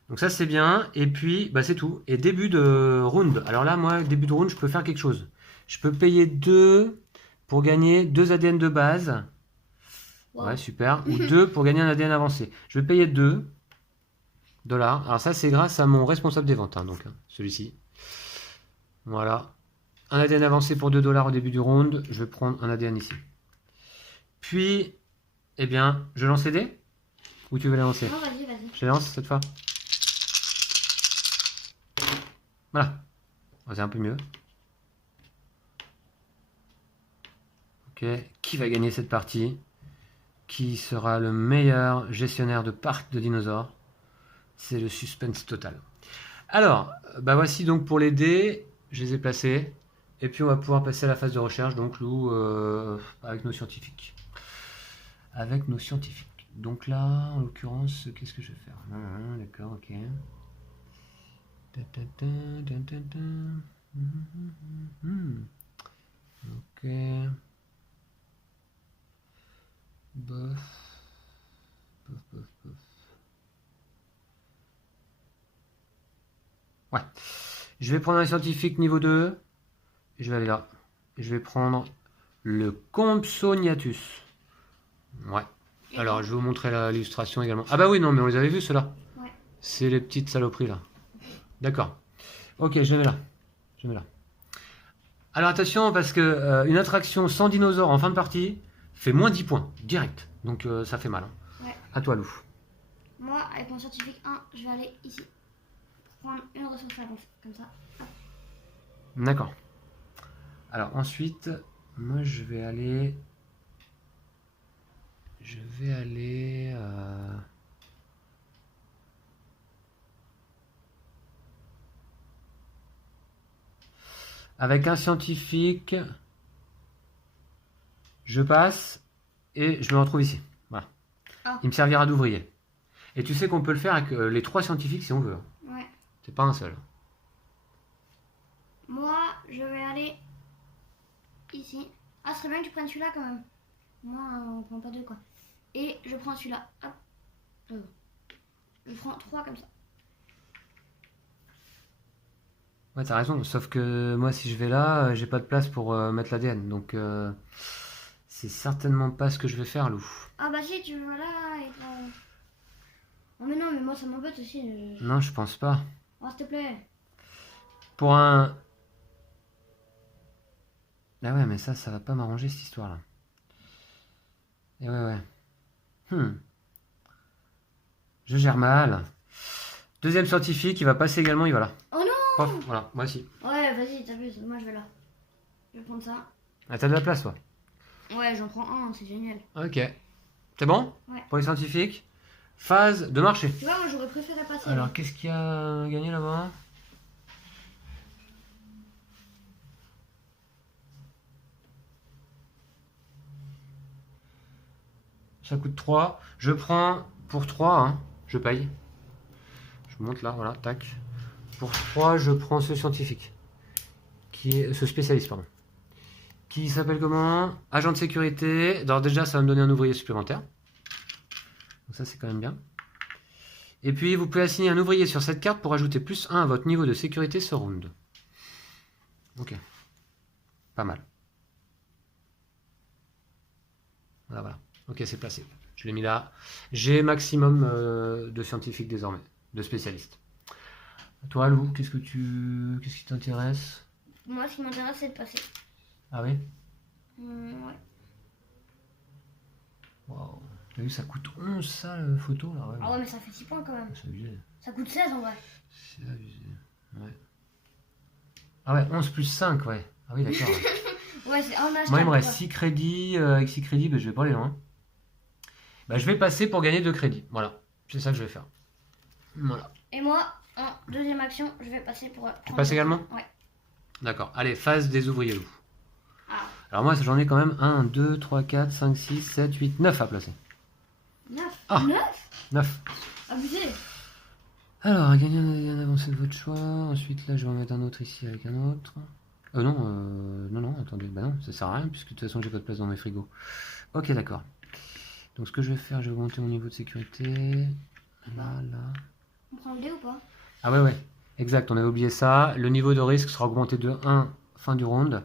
Donc ça c'est bien, et puis bah c'est tout. Et début de round. Alors là, moi, début de round, je peux faire quelque chose. Je peux payer 2 pour gagner 2 ADN de base. Wow. Ouais, super. Ou 2 pour gagner un ADN avancé. Je vais payer 2 dollars. Alors ça, c'est grâce à mon responsable des ventes, hein, donc celui-ci. Voilà. Un ADN avancé pour 2 dollars au début du round. Je vais prendre un ADN ici. Puis, eh bien, je lance les dés? Ou tu veux les lancer? Non, vas-y, vas-y. Je les lance cette fois. Voilà. C'est un peu mieux. Ok. Qui va gagner cette partie? Qui sera le meilleur gestionnaire de parc de dinosaures? C'est le suspense total. Alors, bah voici donc pour les dés. Je les ai placés. Et puis on va pouvoir passer à la phase de recherche, donc Lou, avec nos scientifiques. Avec nos scientifiques. Donc là, en l'occurrence, qu'est-ce que je vais faire? D'accord, ok. Ok. Bof. Bof, bof, bof. Ouais. Je vais prendre un scientifique niveau 2. Je vais aller là. Je vais prendre le Compsognathus. Ouais. Alors, je vais vous montrer l'illustration également. Ah bah oui, non, mais on les avait vus, ceux-là. Ouais. C'est les petites saloperies, là. D'accord. Ok, je les mets là. Je les mets là. Alors, attention, parce que une attraction sans dinosaure en fin de partie fait moins 10 points, direct. Donc, ça fait mal. Hein. Ouais. À toi, Lou. Moi, avec mon scientifique 1, je vais aller ici. Prendre une ressource avancée, comme ça. D'accord. Alors, ensuite, moi, je vais aller... Avec un scientifique, je passe et je me retrouve ici. Voilà. Ah. Il me servira d'ouvrier. Et tu sais qu'on peut le faire avec les 3 scientifiques si on veut. Ouais. C'est pas un seul. Moi, je vais aller ici. Ah, ce serait bien que tu prennes celui-là quand même. Moi, on prend pas deux quoi. Et je prends celui-là. Hop. Je prends 3 comme ça. Ouais, t'as raison. Sauf que moi, si je vais là, j'ai pas de place pour mettre l'ADN. Donc, c'est certainement pas ce que je vais faire, Lou. Ah bah si, tu vas là et là. Oh mais non, mais moi ça m'embête aussi. Non, je pense pas. Oh, s'il te plaît. Pour un... Ah ouais, mais ça va pas m'arranger cette histoire-là. Et ouais. Je gère mal. Deuxième scientifique, il va passer également, il va là. Oh non. Pof, voilà, moi aussi. Ouais, vas-y, t'abuses. Moi je vais là. Je vais prendre ça. Ah, t'as de la place, toi. Ouais, j'en prends un, c'est génial. Ok. C'est bon? Ouais. Pour les scientifiques. Phase de marché. Tu vois, moi j'aurais préféré passer. Alors, qu'est-ce qu'il y a gagné là-bas? Ça coûte 3. Je prends pour 3, hein. Je paye. Je monte là, voilà, tac. Pour 3, je prends ce scientifique. Ce spécialiste, pardon. Qui s'appelle comment? Agent de sécurité. Alors déjà, ça va me donner un ouvrier supplémentaire. Donc ça, c'est quand même bien. Et puis, vous pouvez assigner un ouvrier sur cette carte pour ajouter plus 1 à votre niveau de sécurité ce round. Ok. Pas mal. Voilà. Ok, c'est placé. Je l'ai mis là. J'ai maximum de scientifiques désormais, de spécialistes. Toi, Lou, qu'est-ce qui t'intéresse? Moi, ce qui m'intéresse, c'est de passer. Ah oui? Ouais. Waouh. T'as vu, ça coûte 11 ça, photo là. Ouais. Ah ouais, mais ça fait 6 points quand même. C'est abusé. Ça coûte 16 en vrai. C'est abusé. Ouais. Ah ouais, 11 plus 5, ouais. Ah oui, d'accord. Ouais, c'est un âge. Moi, il me reste 6 crédits. Avec 6 crédits, bah, je vais pas aller loin. Bah, je vais passer pour gagner 2 crédits. Voilà. C'est ça que je vais faire. Voilà. Et moi, en deuxième action, je vais passer pour. Tu passes également? Ouais. D'accord. Allez, phase des ouvriers loups. Ah. Alors moi, j'en ai quand même 1, 2, 3, 4, 5, 6, 7, 8, 9 à placer. 9. Ah. 9. 9. Abusé. Alors, gagner un avancé de votre choix. Ensuite, là, je vais en mettre un autre ici avec un autre. Non, attendez. Bah non, ça sert à rien, puisque de toute façon, j'ai pas de place dans mes frigos. Ok, d'accord. Donc, ce que je vais faire, je vais augmenter mon niveau de sécurité. Là. On prend le dé ou pas? Ah ouais, exact, on avait oublié ça. Le niveau de risque sera augmenté de 1 fin du round.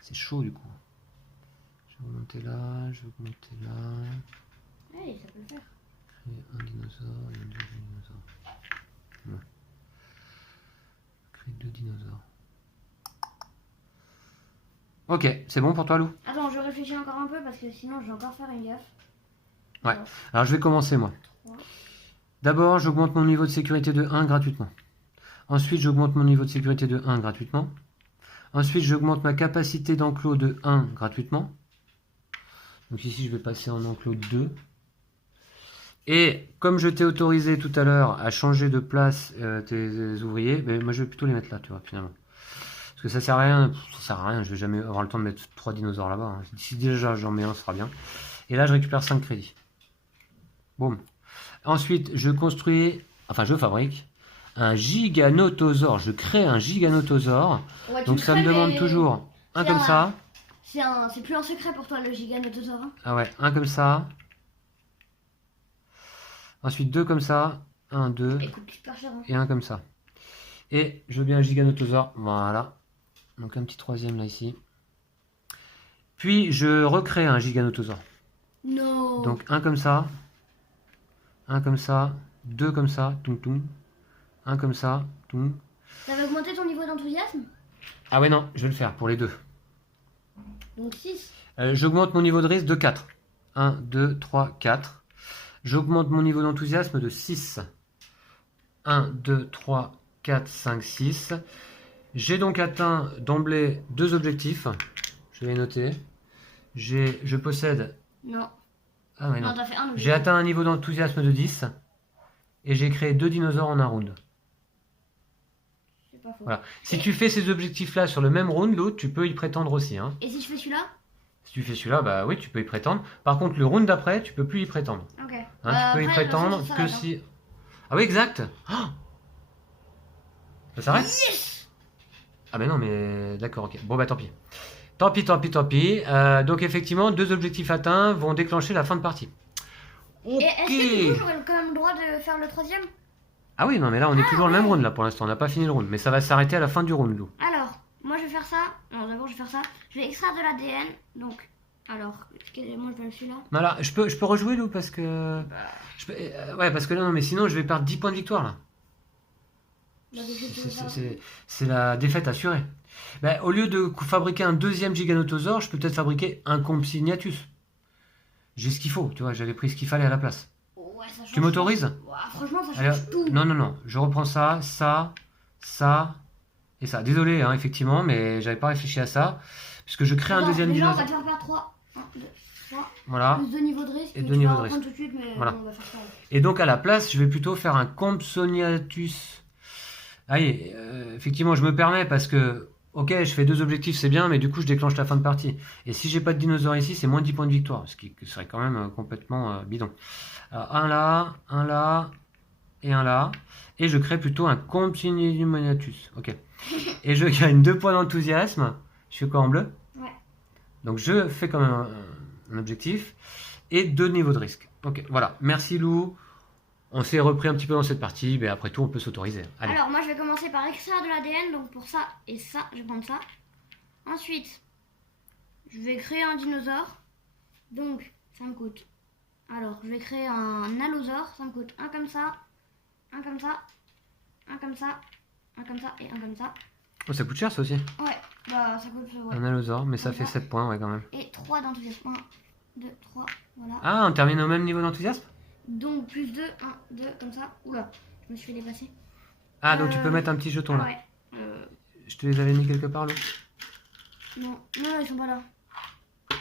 C'est chaud, du coup. Je vais vais remonter là, je vais remonter là. Allez, ça peut le faire. Créer un dinosaure et un deuxième dinosaure. Ouais. Créer 2 dinosaures. Ok, c'est bon pour toi, Lou? Attends, je réfléchis encore un peu parce que sinon je vais encore faire une gaffe. Ouais. Alors je vais commencer moi. D'abord, j'augmente mon niveau de sécurité de 1 gratuitement. Ensuite, j'augmente mon niveau de sécurité de 1 gratuitement. Ensuite, j'augmente ma capacité d'enclos de 1 gratuitement. Donc ici, je vais passer en enclos 2. Et comme je t'ai autorisé tout à l'heure à changer de place tes ouvriers, ben, moi je vais plutôt les mettre là, tu vois, finalement. Parce que ça sert à rien, je vais jamais avoir le temps de mettre 3 dinosaures là-bas. Hein. Si déjà j'en mets un, ce sera bien. Et là, je récupère 5 crédits. Boum. Ensuite, je fabrique un giganotosaure. Je crée un giganotosaure. Ouais, Donc ça me demande toujours un comme ça. C'est plus un secret pour toi le giganotosaure. Hein. Ah ouais, un comme ça. Ensuite 2 comme ça. 1, 2. Écoute, super cher. Hein. Et un comme ça. Et je veux bien un giganotosaure. Voilà. Donc un petit troisième là ici. Puis je recrée un giganotosaure. Non. Donc un comme ça. Un comme ça. 2 comme ça. Toum toum. Un comme ça. Toum. T'avais augmenté ton niveau d'enthousiasme? Ah ouais non, je vais le faire pour les deux. Donc 6. J'augmente mon niveau de risque de 4. 1, 2, 3, 4. J'augmente mon niveau d'enthousiasme de 6. 1, 2, 3, 4, 5, 6. J'ai donc atteint d'emblée 2 objectifs. Je vais les noter. Je possède... Non. Ah ouais, non. Non, t'as fait un objectif. J'ai atteint un niveau d'enthousiasme de 10. Et j'ai créé 2 dinosaures en un round. C'est pas faux. Voilà. Si tu fais ces objectifs-là sur le même round, l'autre, tu peux y prétendre aussi. Hein. Et si je fais celui-là? Si tu fais celui-là, bah oui, tu peux y prétendre. Par contre, le round d'après, tu peux plus y prétendre. Ok. Hein, tu peux y prétendre que si... Ah oui, exact. Oh, ça s'arrête? Yes. Ah ben non, mais d'accord, ok. Bon bah tant pis. Tant pis. Donc effectivement, 2 objectifs atteints vont déclencher la fin de partie. Ok. Et est-ce que du coup j'aurais quand même le droit de faire le troisième? Ah oui, non mais là on est toujours le même round là pour l'instant. On n'a pas fini le round. Mais ça va s'arrêter à la fin du round, Lou. Alors, moi je vais faire ça. Non, d'abord je vais faire ça. Je vais extraire de l'ADN. Donc, alors, moi je vais le celui-là. Voilà, je peux rejouer, Lou, parce que... ouais, parce que là, non, mais sinon je vais perdre 10 points de victoire là. C'est la défaite assurée. Ben, au lieu de fabriquer un deuxième giganotosaure, je peux peut-être fabriquer un compsognathus. J'ai ce qu'il faut, tu vois, j'avais pris ce qu'il fallait à la place. Ouais, ça change. Tu m'autorises? Ouais, franchement, ça change Alors, tout. non, je reprends ça et ça. Désolé, hein, effectivement, mais j'avais pas réfléchi à ça. Puisque je crée un deuxième déjà, dinosaure. on va te faire perdre 3. 1, 2, 3. Voilà. Plus 2 niveaux de risque. Et 2 niveaux de risque. Tout de suite, mais voilà. on va faire ça. Et donc à la place, je vais plutôt faire un compsognathus. Allez, effectivement, je me permets parce que, ok, je fais 2 objectifs, c'est bien, mais du coup, je déclenche la fin de partie. Et si j'ai pas de dinosaure ici, c'est moins 10 points de victoire, ce qui serait quand même complètement bidon. Alors, un là, et un là. Et je crée plutôt un compsognathus. Ok. Et je gagne 2 points d'enthousiasme. Je suis quoi en bleu? Ouais. Donc je fais quand même un objectif. Et 2 niveaux de risque. Ok, voilà. Merci Lou. On s'est repris un petit peu dans cette partie, mais après tout, on peut s'autoriser. Allez. Alors, moi, je vais commencer par extraire de l'ADN. Donc, pour ça et ça, je vais prendre ça. Ensuite, je vais créer un dinosaure. Donc, ça me coûte. Alors, je vais créer un allosaure. Ça me coûte un comme ça, un comme ça, un comme ça, un comme ça et un comme ça. Oh, ça coûte cher ça aussi. Ouais, bah, ça coûte. Ouais. Un allosaure, mais ça Comme fait ça. 7 points, ouais, quand même. Et 3 d'enthousiasme. 1, 2, 3, voilà. Ah, on termine au même niveau d'enthousiasme? Donc, plus 2, 1, 2, comme ça. Oula, je me suis fait dépasser. Ah, donc tu peux mettre un petit jeton là. Ouais. Je te les avais mis quelque part, Lou? Non, ils sont pas là.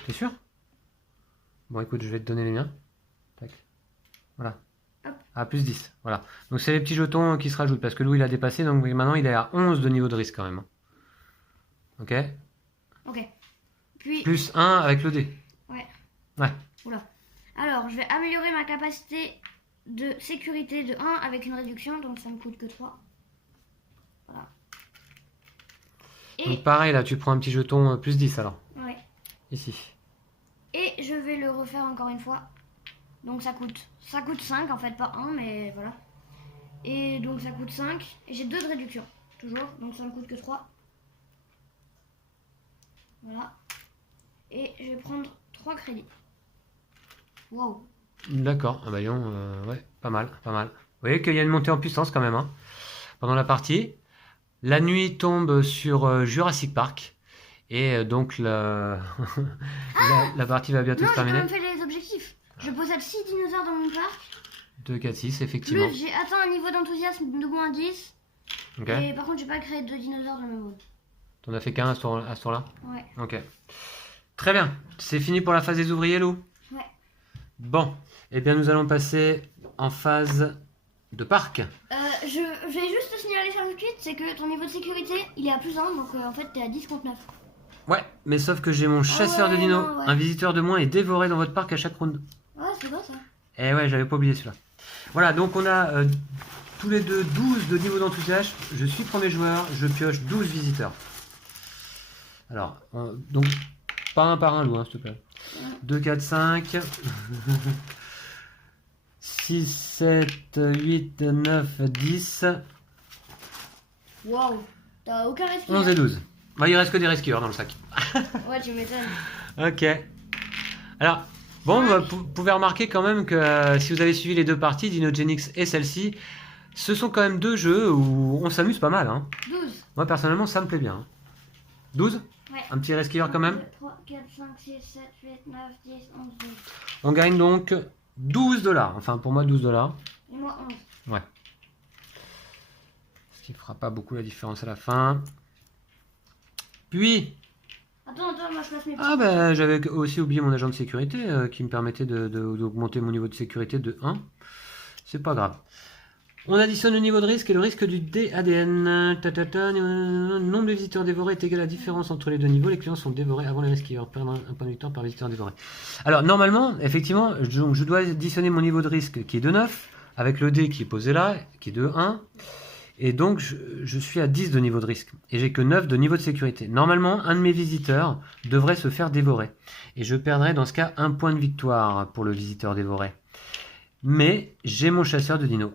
T'es sûr? Bon, écoute, je vais te donner les miens. Tac. Voilà. Hop. Ah, plus 10. Voilà. Donc, c'est les petits jetons qui se rajoutent parce que Lou, il a dépassé. Donc, maintenant, il est à 11 de niveau de risque quand même. Ok? Ok. Puis. Plus 1 avec le dé. Ouais. Ouais. Oula. Alors, je vais améliorer ma capacité de sécurité de 1 avec une réduction. Donc, ça me coûte que 3. Voilà. Et. Donc, pareil, là, tu prends un petit jeton plus 10 alors. Ouais. Ici. Et je vais le refaire encore une fois. Donc ça coûte 5 en fait, pas 1, mais voilà. Et donc ça coûte 5. Et j'ai 2 de réduction, toujours. Donc ça me coûte que 3. Voilà. Et je vais prendre 3 crédits. Wow. D'accord, ah bah ouais, pas mal, pas mal. Vous voyez qu'il y a une montée en puissance quand même, hein, pendant la partie. La nuit tombe sur Jurassic Park. Et donc la partie va bientôt Non, se j'ai quand terminer. même fait les objectifs. Je possède 6 dinosaures dans mon parc. 2, 4, 6, effectivement. Plus, j'ai atteint un niveau d'enthousiasme de moins 10. Ok. Et par contre, j'ai pas créé de dinosaures dans le mode. T'en as fait qu'un à ce tour-là? Ouais. Ok. Très bien. C'est fini pour la phase des ouvriers, Lou? Ouais. Bon. Eh bien, nous allons passer en phase de parc. Je vais juste te signaler sur le tweet, c'est que ton niveau de sécurité, il est à plus 1, donc en fait, t'es à 10 contre 9. Ouais, mais sauf que j'ai mon chasseur de dinos. non, ouais. Un visiteur de moins est dévoré dans votre parc à chaque round. Ouais, c'est quoi ça? Eh ouais, j'avais pas oublié celui-là. Voilà, donc on a tous les deux 12 de niveau d'enthousiasme. Je suis premier joueur, je pioche 12 visiteurs. Alors, donc, pas un par un, Lou, hein, s'il te plaît. 2, 4, 5, 6, 7, 8, 9, 10, Waouh, t'as aucun respect. 11 et 12. Bah, il reste que des rescueurs dans le sac. Ouais, tu m'étonnes. Ok. Alors, bon, vous pouvez remarquer quand même que si vous avez suivi les deux parties, Dinogenix et celle-ci, ce sont quand même deux jeux où on s'amuse pas mal. Hein. 12. Moi, personnellement, ça me plaît bien. 12 ? Ouais. Un petit rescueur quand même. 3, 4, 5, 6, 7, 8, 9, 10, 11, 12. On gagne donc 12 $. Enfin, pour moi, 12 $. Et moi, 11. Ouais. Ce qui fera pas beaucoup la différence à la fin. Puis... Attends, moi je passe mes petits. Ah bah j'avais aussi oublié mon agent de sécurité qui me permettait d'augmenter mon niveau de sécurité de 1. C'est pas grave. On additionne le niveau de risque et le risque du DADN. Nombre de visiteurs dévorés est égal à la différence entre les deux niveaux. Les clients sont dévorés avant les rescueurs. Perdre un point de victoire par visiteur dévoré. Alors normalement, effectivement, je dois additionner mon niveau de risque qui est de 9 avec le D qui est posé là, qui est de 1. Et donc, je suis à 10 de niveau de risque. Et j'ai que 9 de niveau de sécurité. Normalement, un de mes visiteurs devrait se faire dévorer. Et je perdrai dans ce cas un point de victoire pour le visiteur dévoré. Mais j'ai mon chasseur de dinos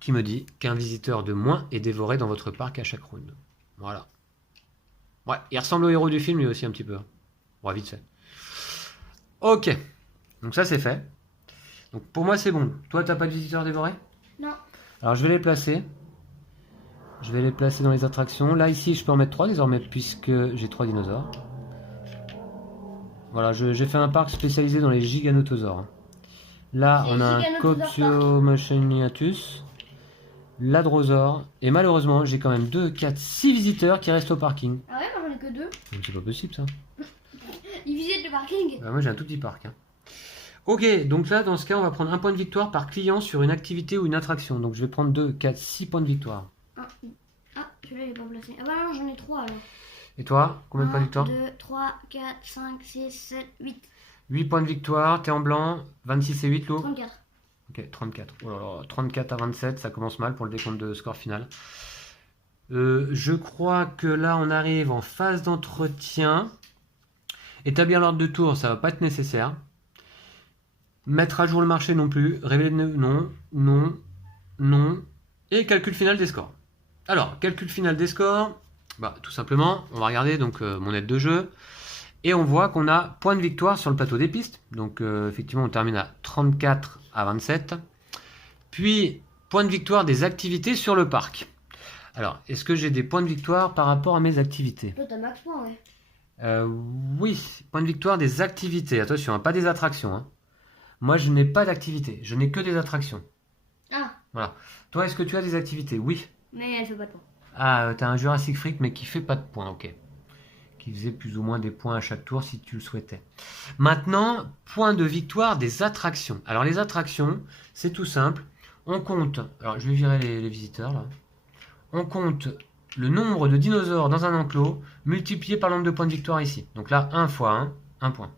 qui me dit qu'un visiteur de moins est dévoré dans votre parc à chaque round. Voilà. Ouais, il ressemble au héros du film lui aussi un petit peu. Bon, vite fait. Ok. Donc ça, c'est fait. Donc pour moi, c'est bon. Toi, t'as pas de visiteur dévoré? Non. Alors, je vais les placer. Je vais les placer dans les attractions. Là, ici, je peux en mettre 3 désormais, puisque j'ai 3 dinosaures. Voilà, j'ai fait un parc spécialisé dans les giganotosaures. Là, on a un Compsognathus, l'Adrosaure, et malheureusement, j'ai quand même 2, 4, 6 visiteurs qui restent au parking. Ah ouais, moi j'en ai que 2. C'est pas possible, ça. Ils visitent le parking. Bah, moi, j'ai un tout petit parc. Hein. Ok, donc là, dans ce cas, on va prendre un point de victoire par client sur une activité ou une attraction. Donc, je vais prendre 2, 4, 6 points de victoire. Ah, celui-là il est pas placé. Ah bah non, j'en ai 3 alors. Et toi, combien de points de victoire? 2, 3, 4, 5, 6, 7, 8. 8 points de victoire, t'es en blanc, 26 et 8, Lou. 34. Ok, 34. Oh là là, 34 à 27, ça commence mal pour le décompte de score final. Je crois que là, on arrive en phase d'entretien. Établir l'ordre de tour, ça va pas être nécessaire. Mettre à jour le marché non plus. Révéler non, non, non. Et calcul final des scores. Alors, calcul final des scores, bah, tout simplement, on va regarder donc mon aide de jeu. Et on voit qu'on a point de victoire sur le plateau des pistes. Donc effectivement, on termine à 34 à 27. Puis, point de victoire des activités sur le parc. Alors, est-ce que j'ai des points de victoire par rapport à mes activités? Toi t'as max point, ouais. Oui, point de victoire des activités. Attention, hein, pas des attractions. Hein. Moi, je n'ai pas d'activité. Je n'ai que des attractions. Ah, Voilà. Toi, est-ce que tu as des activités? Oui. mais elle fait pas de point. Ah, t'as un Jurassic Freak, mais qui fait pas de points, ok. Qui faisait plus ou moins des points à chaque tour si tu le souhaitais. Maintenant, point de victoire des attractions. Alors, les attractions, c'est tout simple. On compte, alors je vais virer les visiteurs là. On compte le nombre de dinosaures dans un enclos multiplié par le nombre de points de victoire ici. Donc là, 1 fois 1, 1 point.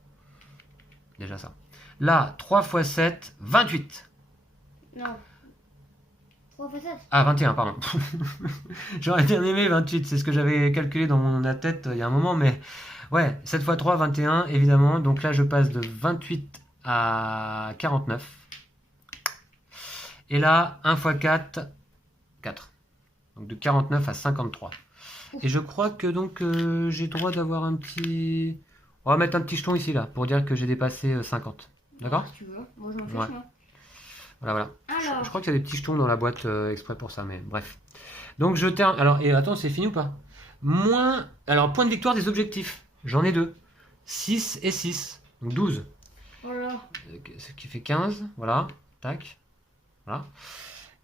Déjà ça. Là, 3 fois 7, 28. Non. 3 fois 7. Ah, 21, pardon. J'aurais bien aimé 28, c'est ce que j'avais calculé dans ma tête il y a un moment, mais ouais, 7 fois 3, 21, évidemment. Donc là, je passe de 28 à 49. Et là, 1 fois 4, 4. Donc de 49 à 53. Et je crois que donc j'ai droit d'avoir un petit... On va mettre un petit jeton ici, là, pour dire que j'ai dépassé 50. D'accord? Si tu veux. Moi, j'en fais Ouais. moi. Voilà, voilà. Alors. Je crois qu'il y a des petits jetons dans la boîte exprès pour ça, mais bref. Donc je termine. Alors, et attends, c'est fini ou pas? Alors, point de victoire des objectifs. J'en ai deux. 6 et 6. Donc 12. Voilà. Ce qui fait 15. Voilà. Tac. Voilà.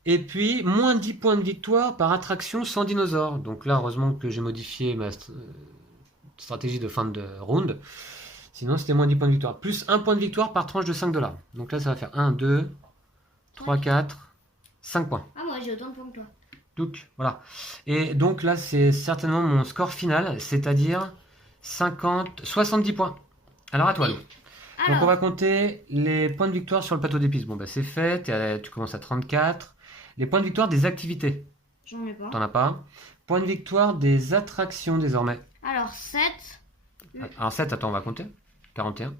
Et puis, moins 10 points de victoire par attraction sans dinosaure. Donc là, heureusement que j'ai modifié ma stratégie de fin de round. Sinon, c'était moins 10 points de victoire. Plus 1 point de victoire par tranche de 5 $. Donc là, ça va faire 1, 2, 3, 4, 5 points. Ah, moi, j'ai autant de points que toi. Donc, voilà. Et donc là, c'est certainement mon score final, c'est-à-dire 70 points. Alors à toi, Lou. Donc Alors. on va compter les points de victoire sur le plateau d'épices. Bon, bah c'est fait, tu commences à 34. Les points de victoire des activités, J'en ai pas. t'en as pas. Points de victoire des attractions désormais. Alors, 7. Alors 7, attends, on va compter. 41.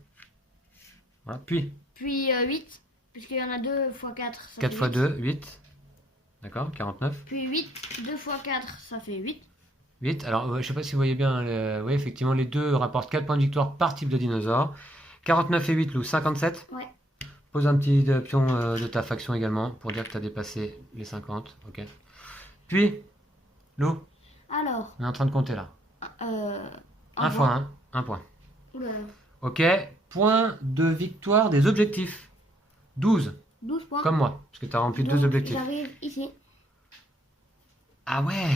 Voilà, puis Puis 8. Puisqu'il y en a 2 x 4. 4 x 2, 8. D'accord, 49. Puis 8. 2 x 4, ça fait 8. 8. Alors, je sais pas si vous voyez bien. Oui, effectivement, les deux rapportent 4 points de victoire par type de dinosaure. 49 et 8, Lou, 57. Ouais. Pose un petit pion de ta faction également pour dire que tu as dépassé les 50. Ok. Puis, Lou, Alors. on est en train de compter là. 1 fois 1, 1 point. Oula. Ok. Point de victoire des objectifs. 12, 12 points. comme moi, parce que tu as rempli Donc, 2 objectifs. J'arrive ici. Ah ouais.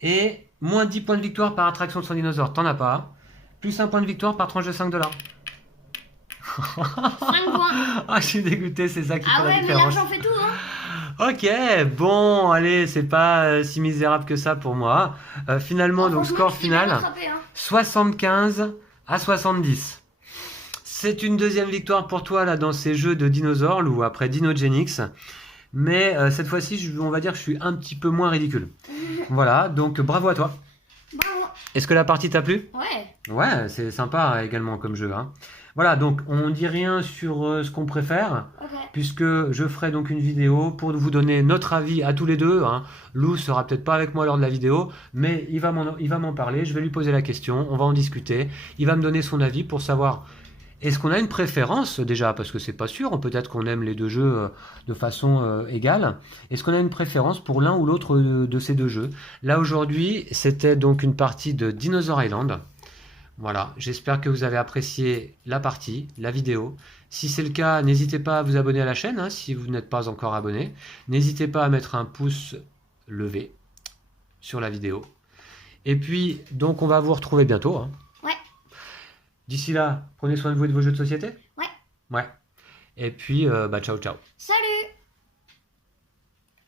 Et moins 10 points de victoire par attraction de son dinosaure, t'en as pas. Plus 1 point de victoire par tranche de 5 $. 5 points. Ah, je suis dégoûté, c'est ça qui Ah fait la ouais, mais différence. l'argent fait tout, hein. Ok, bon, allez, c'est pas si misérable que ça pour moi. Finalement, donc Franchement, score tu t'es bien final, rattrapé, hein. 75 à 70. C'est une deuxième victoire pour toi là dans ces jeux de dinosaures, ou après Dinogenix. Mais cette fois-ci, on va dire que je suis un petit peu moins ridicule. Voilà, donc bravo à toi. Bravo. Est-ce que la partie t'a plu? Ouais. Ouais, c'est sympa également comme jeu, hein. Voilà, donc on dit rien sur ce qu'on préfère, Ok. puisque je ferai donc une vidéo pour vous donner notre avis à tous les deux, hein. Lou sera peut-être pas avec moi lors de la vidéo, mais il va m'en parler, je vais lui poser la question, on va en discuter, il va me donner son avis pour savoir est-ce qu'on a une préférence déjà, parce que c'est pas sûr, peut-être qu'on aime les deux jeux de façon égale. Est-ce qu'on a une préférence pour l'un ou l'autre de ces deux jeux? Là aujourd'hui, c'était donc une partie de Dinosaur Island. Voilà, j'espère que vous avez apprécié la partie, la vidéo. Si c'est le cas, n'hésitez pas à vous abonner à la chaîne, hein, si vous n'êtes pas encore abonné. N'hésitez pas à mettre un pouce levé sur la vidéo. Et puis, donc on va vous retrouver bientôt, hein. Ouais. D'ici là, prenez soin de vous et de vos jeux de société. Ouais. Ouais. Et puis, ciao, ciao. Salut.